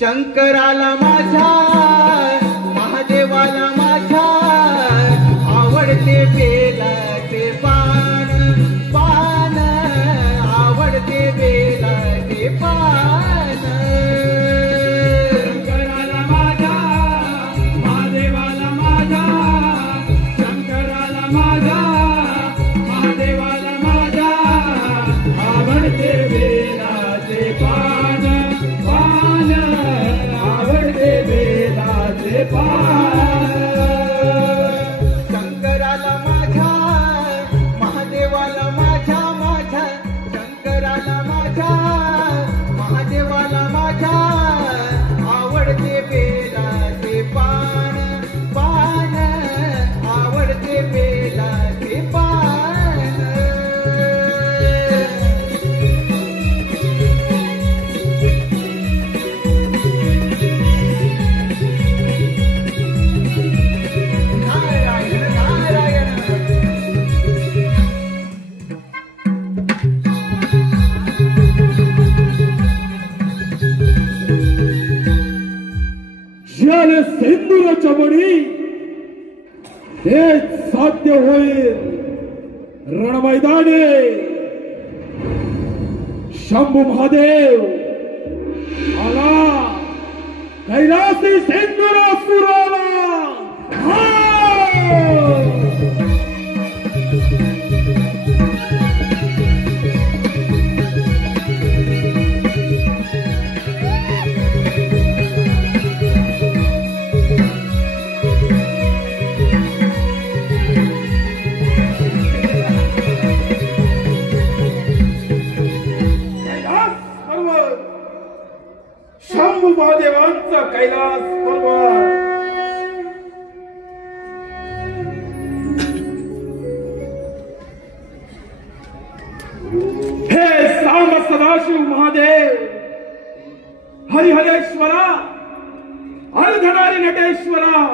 शंकराला माझ्या महादेवाला माझ्या आवडते बेलाचे पान पान आवडते बेलाचे पान शंकराला माझा महादेवाला माझा शंकराला माझा महादेवाला माझा आवडते बेलाचे पान पान आवडते बेलाचे पान शंकराला माझ्या महादेवाला माझ्या माझ्या शंकराला माझ्या महादेवाला माझ्या आवडते बेलाचे पान पान आवडते बेलाचे पान नारायण नारायण ज्याने सिंदूराच्या मणी हेच साध्य होईल. रणमैदाने शंभू महादेव आला, कैलासी सिंदूरासूर आला. शंभू महादेवांचा कैलास पर्वत. हे सांब सदाशिव महादेव, हरिहरेश्वरा, अर्धनारी नटेश्वरा.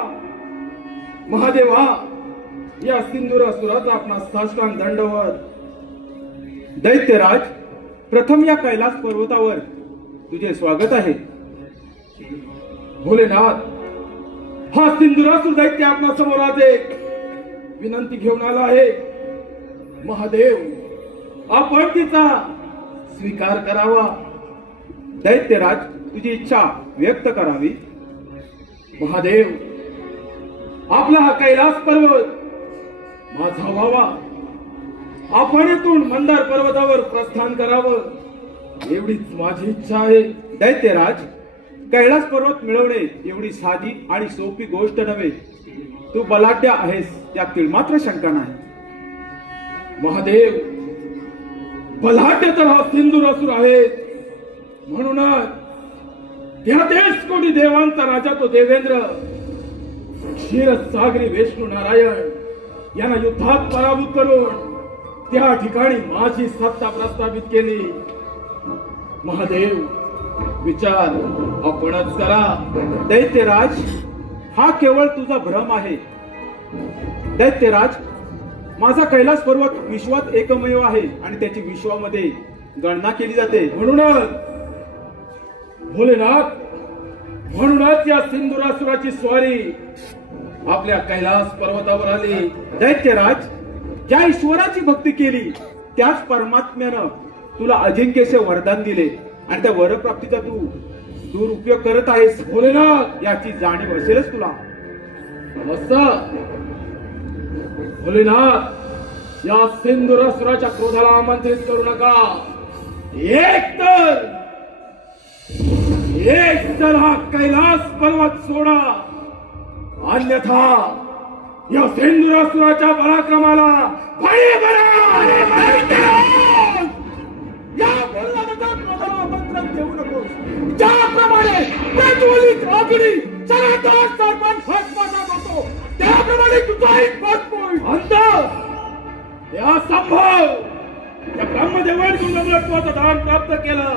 महादेवा, या सिंदूरासुराचा आपला साष्टांग दंडवत. दैत्यराज, प्रथम या कैलास पर्वतावर तुझे स्वागत आहे. भोलेनाथ, हा सिंदूरासूर दैत्य आपल्या समोर आज एक विनंती घेऊन आला आहे. महादेव, आपण तिचा स्वीकार करावा. दैत्यराज, तुझी इच्छा व्यक्त करावी. महादेव, आपला हा कैलास पर्वत माझा व्हावा. आपण येथून मंदार पर्वतावर प्रस्थान करावं एवढीच माझी इच्छा आहे. दैत्यराज, कैलास पर्वत मिळवणे एवढी साधी आणि सोपी गोष्ट नव्हे. तू बलाढ्य आहेस त्यातील मात्र शंका नाही. महादेव, बलाढ्य तर हा सिंदूरासूर आहे. म्हणूनच त्या देश कोणी देवांचा राजा तो देवेंद्र, क्षीरसागरी विष्णू नारायण यांना युद्धात पराभूत करून त्या ठिकाणी माझी सत्ता प्रस्थापित केली. महादेव, विचार आपणच करा. दैत्यराज, हा केवळ तुझा भ्रम आहे. दैत्यराज, माझा कैलास पर्वत विश्वात एकमेव आहे आणि त्याची विश्वामध्ये गणना केली जाते. म्हणूनच या सिंधुरासुराची स्वारी आपल्या कैलास पर्वतावर आली. दैत्यराज, ज्या ईश्वराची भक्ती केली त्याच परमात्म्यानं तुला अजिंक्यचे वरदान दिले आणि त्या वरप्राप्तीचा तू दुरुपयोग करत आहेस. भोलेनाथ, याची जाणीव असेलच तुला. भोलेनाथ, या सिंधुरासुराच्या क्रोधाला आमंत्रित करू नका. एक तर हा कैलास पर्वत सोडा, अन्यथा या सिंधुरासुराच्या पराक्रमाला बळी भरा. या बोलण्यानंतर क्रोधाला आमंत्रण देऊ नकोस. ज्याप्रमाणे प्रज्वलित अग्नी सर्वात सर्वात भस्मसात होतो, त्याप्रमाणे तुझाही भस्म होईल. या संभव या ब्रह्मदेवाने तुला महत्वाचं दान प्राप्त केलं.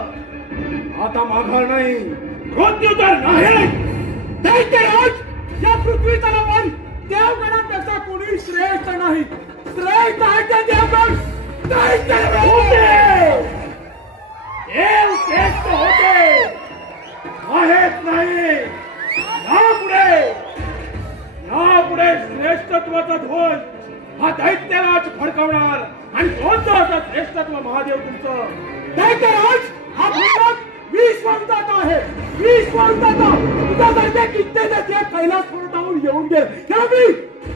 आता माघार नाही, मृत्यू तर नाही. दैत्यराज, या पृथ्वी तलावर देवगणांपेक्षा कोणी श्रेष्ठ नाही. श्रेष्ठ आहे ते देवगण. देव श्रेष्ठ होते आहेत नाही. यापुढे श्रेष्ठत्वाचा ध्वज हा दैत्यराज फडकवणार आणि कोणतं श्रेष्ठत्व महादेव तुमचं. दैत्यराज, हा भारत विश्वविदाता आहे. विश्वविदाता तुझ्यासारखे कित्येक या कैलास पर्वतावर येऊन गेले. त्यावेळी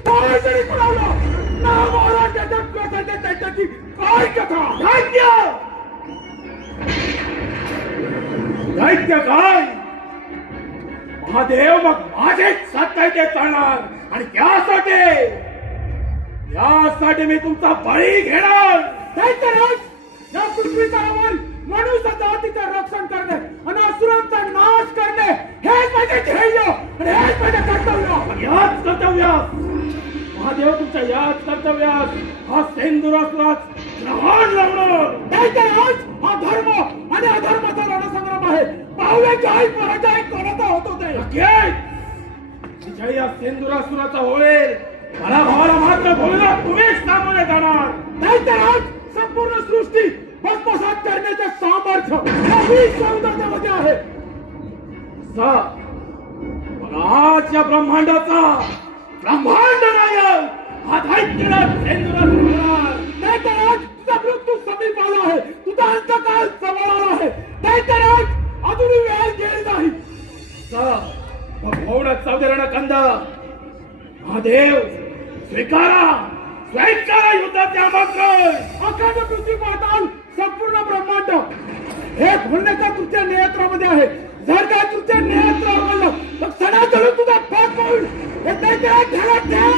काय जरी पडावलं ना महाराजाच्या प्रसंगी त्याच्याची काय कथा. दैत्य काय महादेव, मग माझेच सत्य ते चालणार आणि त्यासाठी मी तुमचा बळी घेणार. दैत्यराज, या पृथ्वी तलावर मनुष्य जातीचं रक्षण करणे आणि असुरांचा नाश करणे हेच माझे ध्येय आणि हेच माझे कर्तव्य. याच कर्तव्यात महादेव, तुमच्या याच कर्तव्यात हा सिंधुरासुरात ग्रहण लावणार. दैत्यराज, हा धर्म आणि अधर्माचा रणसंग्राम आहे. पाहुण्याची आई पराजय कोणाचा होतो ते. विजय या सिंधुरासुराचा होईल. पराभवाला मात्र भोलेनाथ तुम्हीच सामोरे जाणार. दैत्यराज, संपूर्ण सृष्टी भस्मसात करण्याचे सामर्थ्य या विश्वविदात्यामध्ये आहे. आज या ब्रह्मांडाचा ब्रह्मांड नायक हा दैत्यराज सिंधुरासुर. दैत्यराज, तुझा मृत्यू समीप आला आहे. तुझा अंतकाल जवळ आला आहे. दैत्यराज, अजूनही वेळ गेली नाही. भवनात सावधान कंद. महादेव, स्वीकारा युद्धाचे आमंत्रण. अखंड पृथ्वी पाताल संपूर्ण ब्रह्मांड हे भोलण्याच्या तृतीय नेत्रामध्ये आहे. जर काय तृतीय नेत्र आवडलं तर सणाजळू तुझा पाप होईल. हे दैत्यराज ध्यानात ठेव.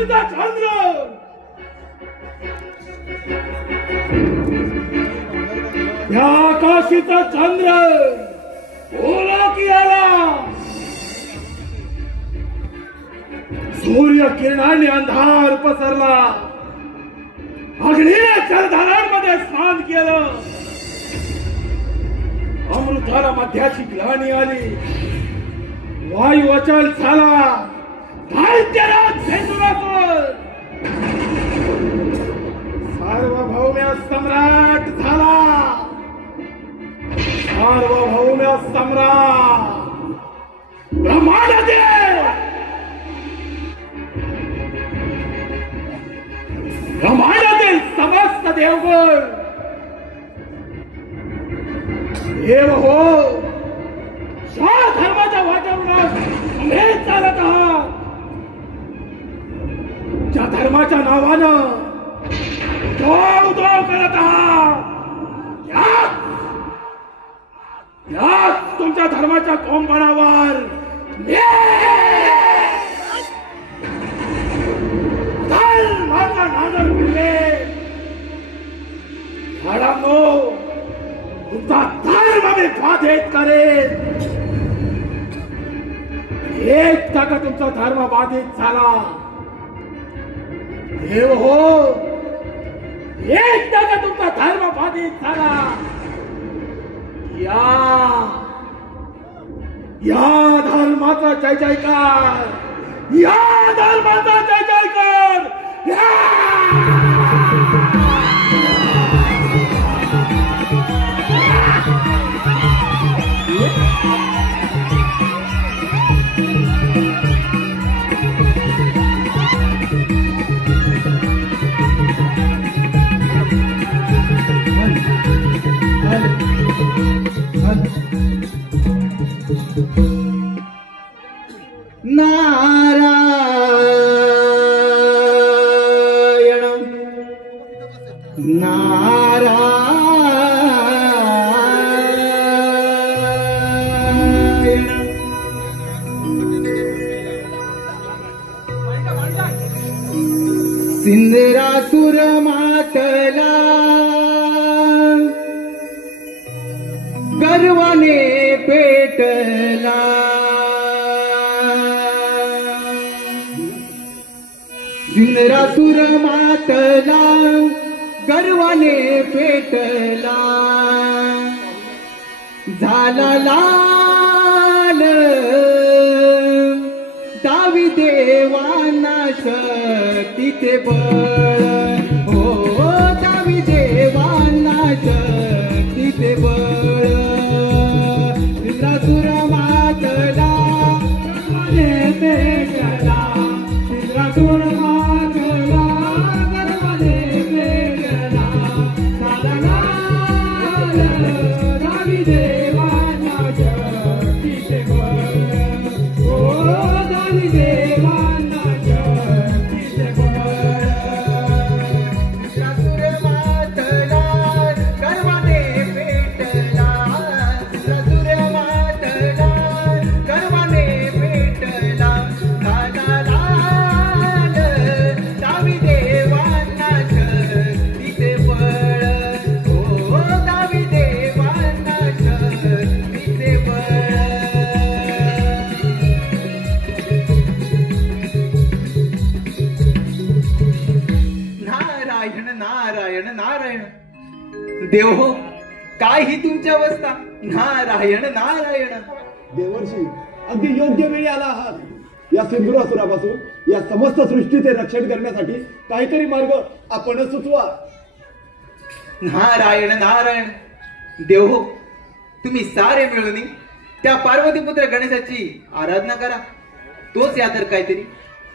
काशीचा चंद्र या काशीचा चंद्र ओला की आला सूर्य किरणाने अंधार पसरला अग्नीने जलधारांमध्ये स्नान केलं अमृताला मध्याची ग्लानी आली वायू अचल झाला दैत्यराज सेंदुरासुर सार्वभौम्य सम्राट झाला सार्वभौम्य सम्राट ब्रह्मांडदेव ब्रह्मांडातील समस्त देवगण देव हो ज्या धर्माच्या वाटेवर तुम्ही चालत आहात ज्या धर्माच्या नावानं उदो करत आहात याच तुमच्या धर्माच्या कोंबणावर धर्माचा नादर फिरले झाडांनो तुमचा धर्म मी बाधित करेन एक टक्का तुमचा धर्म बाधित झाला देव हो एक टक्का तुमचा धर्म बाधित झाला या धर्माचा जय जयकार या धर्माचा जय जयकार सिंदरासुर मातला गर्वाने पेटला सिंदरासुर मातला गर्वाने पेटला झाला लाल दावी देवाना शक्तीचे बळ हो दावी देवाना शक्तीचे बळ इंद्रासुर मातला गर्वाने पेटला इंद्रासुर मातला गर्वाने पेटला झाला लाल दावी देवाना शक्तीचे बळ हो दावी देवाना शक्तीचे बळ इंद्रासुर मातला गर्वाने पेटला इंद्रासुर मातला गर्वाने पेटला झाला लाल दावी देवाना शक्तीचे बळ हो दावी देवाना शक्तीचे बळ नारायण नारायण नारायण देव हो काय ही तुमची अवस्था नारायण नारायण देवर्षी अगदी योग्य वेळी आला आहात या सिंधुरासुरापासून या समस्त सृष्टीचे रक्षण करण्यासाठी काहीतरी मार्ग आपणच सुचवा नारायण नारायण देव हो तुम्ही सारे मिळून त्या पार्वतीपुत्र गणेशाची आराधना करा तोच या तर काहीतरी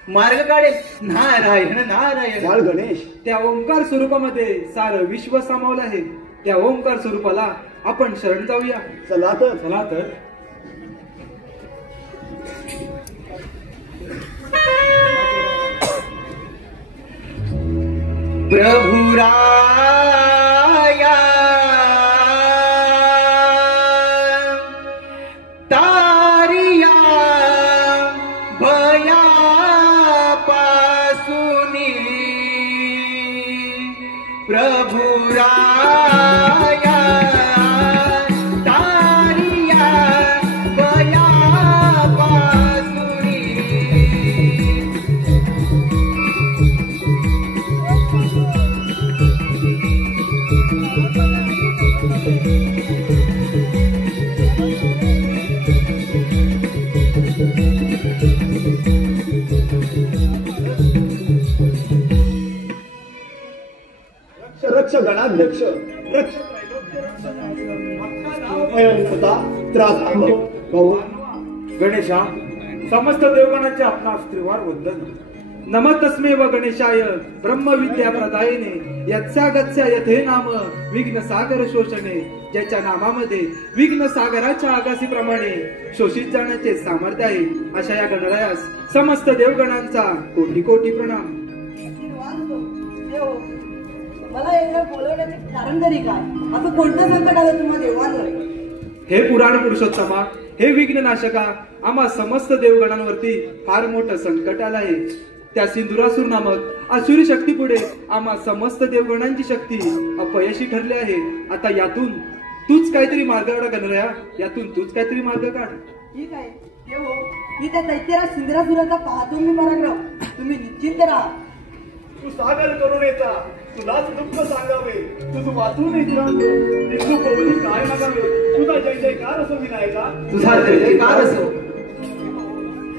मार्ग काढेल नारायण नारायण बाळ गणेश त्या ओंकार स्वरूपामध्ये सारं विश्व सामावलं आहे त्या ओंकार स्वरूपाला आपण शरण जाऊया चला तर चला तर प्रभु राया तारिया भया पासून लक्ष त्रास भाऊ. गणेशा, समस्त देवगणांचे आपणास त्रिवार वंदन. नमतस्मे व गणेशाय ब्रह्मविद्या प्रदायिने यत्सागत्स्या यथे नाम विघ्न सागर शोषणे. ज्याच्या नामामध्ये विघ्न सागराच्या आगासीप्रमाणे शोषित जाण्याचे सामर्थ्य आहे अशा या गणरायास समस्त देवगणांचा कोटी कोटी प्रणाम. मला एकदा बोलवण्याचे कारण तरी काय? असं कोणतं संकट आलं तुम्हा देवांवर? हे पुराण पुरुषोत्तमा, हे विघ्ननाशका, आम्हा समस्त देवगणांवरती फार मोठं संकट आलं आहे. त्या सिंधुरासूर नामक आसुरी शक्ती पुढे आम्हा समस्त देवगणांची शक्ती अपयशी ठरली आहे. आता यातून तूच काहीतरी मार्ग काढ गणराया, यातून तूच काहीतरी मार्ग काढ. ठीक आहे देव, मी त्या दैत्याला सिंधुरासुराचा पाहतो मी पराक्रम. तुम्ही निश्चिंत राहा. तू सागर करून येता, तुलाच दुःख सांगावे, तुझं वाचून येतो पवनी काय मागावे. तुझा जय जयकार असो विनायका, तुझा जय जयकार असो.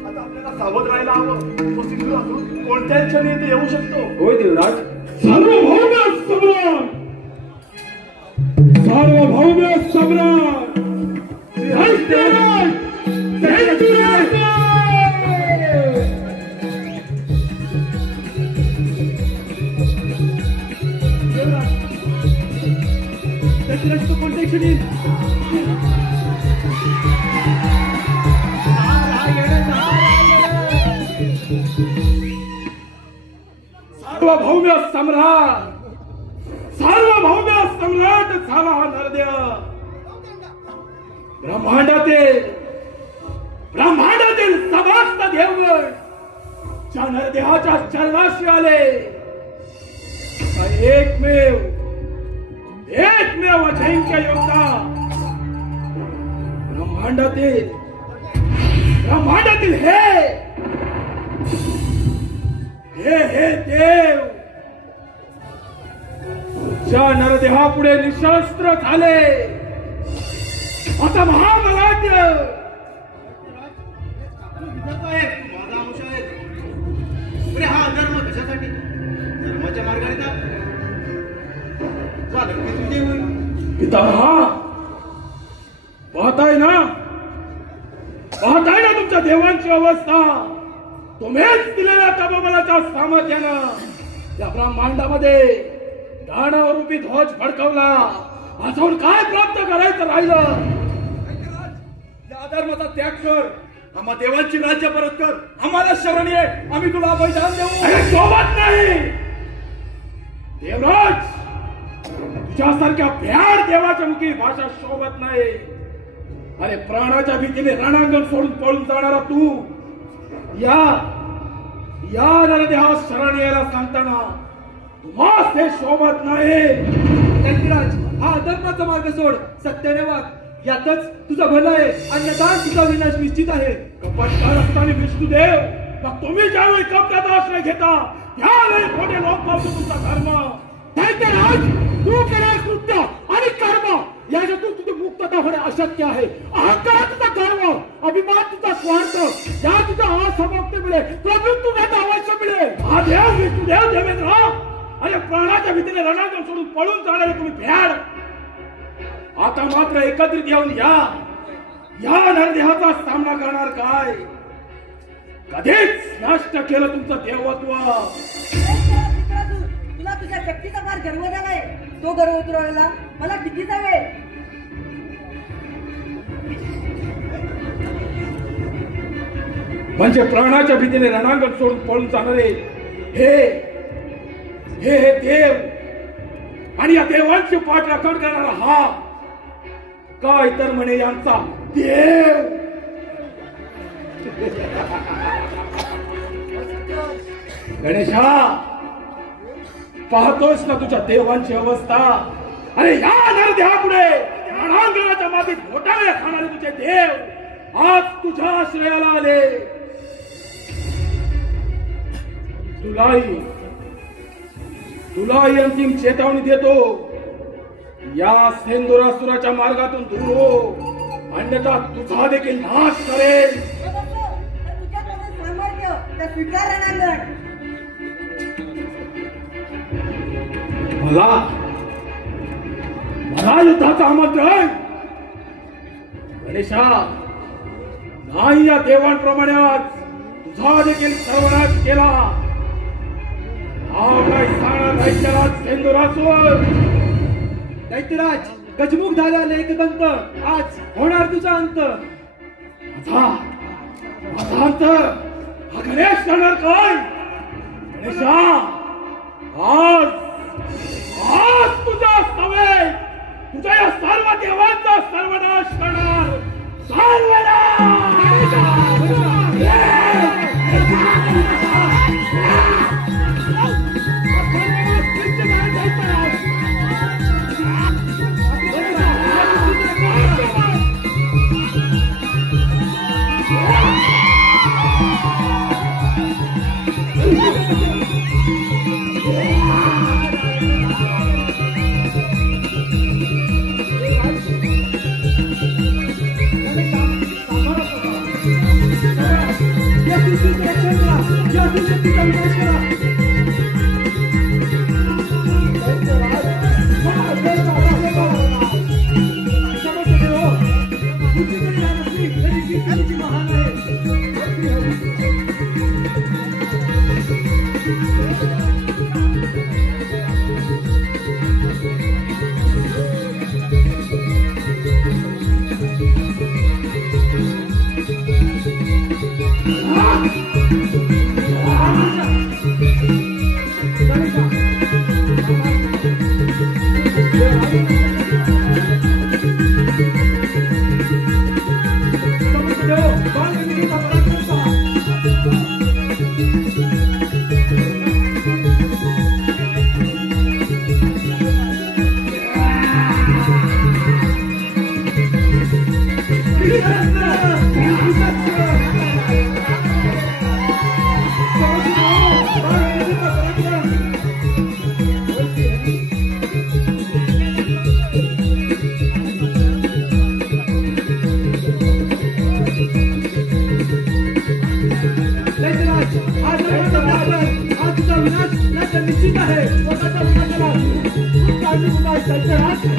आता आपल्याला सावध राहायला हवं. तो सिंधुरासूर कोणत्याही क्षणी इथे येऊ शकतो. होय देवराज. सार्वभौम सम्राट, सार्वभौम सम्राट धृतराज, धृतराज. दशरथ कोणत्या क्षणी सार्वभौम सम्राट, सार्वभौम सम्राट झाला हा नरदेव. ब्रह्मांडातील समस्त देवगण ज्या नरदेहाच्या चरणाशी आले, एकमेव अजिंक्य योगदान ब्रह्मांडातील हे देव ज्या नरदेहापुढे निशस्त्र झाले. आता महाबलाढ्य माझा अंश आहे. अरे हा अधर्म कशासाठी? धर्माच्या मार्गाने जा. झालं की तुझे होईल. पितामहा, पाहताय ना तुमच्या देवांची अवस्था. तुम्हीच दिलेल्या तपोबलाच्या सामर्थ्यानं या ब्रह्मांडामध्ये दानवरूपी ध्वज फडकवला. अजून काय प्राप्त करायचं राहिलं? या अधर्माचा त्याग कर, आम्हा देवांची राज्य परत कर. आम्हाला शरण ये, आम्ही तुला बलिदान देऊ. अरे सोबत नाही देवराज, तुझ्यासारख्या भ्याड देवाच्या मुखी भाषा शोभत नाही. अरे प्राणाच्या भीतीने रणांगण सोडून पळून जाणारा तू या नरदेहास शरण यायला सांगताना तुम्हास हे शोभत नाही. दशरथ, हा अधर्माचा मार्ग सोड, सत्याने वाग. यातच तुझं भलं आहे, अन्यथा तुझा विनाश निश्चित आहे. कपटकार असताना विष्णुदेव, मग तुम्ही ज्यावेळी कपटाचा आश्रय घेता त्यावेळी खोटे लोक पावतो तुमचा धर्म. दैत्यराज, तू केलेले कृत्य आणि कर्म याच्यातून तुझी मुक्तता होणे अशक्य आहे. अहंकार तुझा गर्व, अभिमान तुझा स्वार्थ, या तुझा असमाप्ती मिळेल, प्रभू तुझ्या अवश्य मिळेल. हा देव विष्णुदेव देवेंद्र, अरे प्राणाच्या भीतीने रणांगण सोडून पळून जाणारे तुम्ही भ्याड. आता मात्र एकत्रित येऊन या नरदेहाचा सामना करणार काय? कधीच नष्ट केलं तुमचं देवत्व. तुला तुझ्या शक्तीचा फार गर्व झालाय. तो गर्व उतरवायला मला कितीचा वेळ? म्हणजे प्राणाच्या भीतीने रणांगण सोडून पळून जाणारे हे देव आणि या देवांची पाठ राखण करणारा हा काय तर म्हणे यांचा देव. गणेशा, पाहतोस ना तुझ्या देवांची अवस्था. अरे या नरदेहापुढे रणांगणाच्या मातीत मोठाले खाणारे तुझे देव आज तुझ्या आश्रयाला आले. तुलाही अंतिम चेतावणी देतो, या सिंधुरासुराच्या मार्गातून दूर हो, अन्यथा तुझा देखील नाश करेल. तुझ्याकडे सामर्थ्य तर स्वीकार रणांगण. महायुद्धाचं आमंत्रण गणेशा नाही. या देवांप्रमाणे आज तुझा देखील सर्वनाश केला. काही सांगणार दैत्यराज सेंदुरासुर. दैत्यराज गजमुख झाला लेखदंत, आज होणार तुझा अंत. माझा अंत हा गणेश करणार काय? गणेशा आज तुझ्या सवय तुझ्या या सर्व देवांचा सर्वनाश करणार. निश्चित आहे. स्वतःच्या विनाशाला खूप काळजी होता दैत्यराज.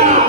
आता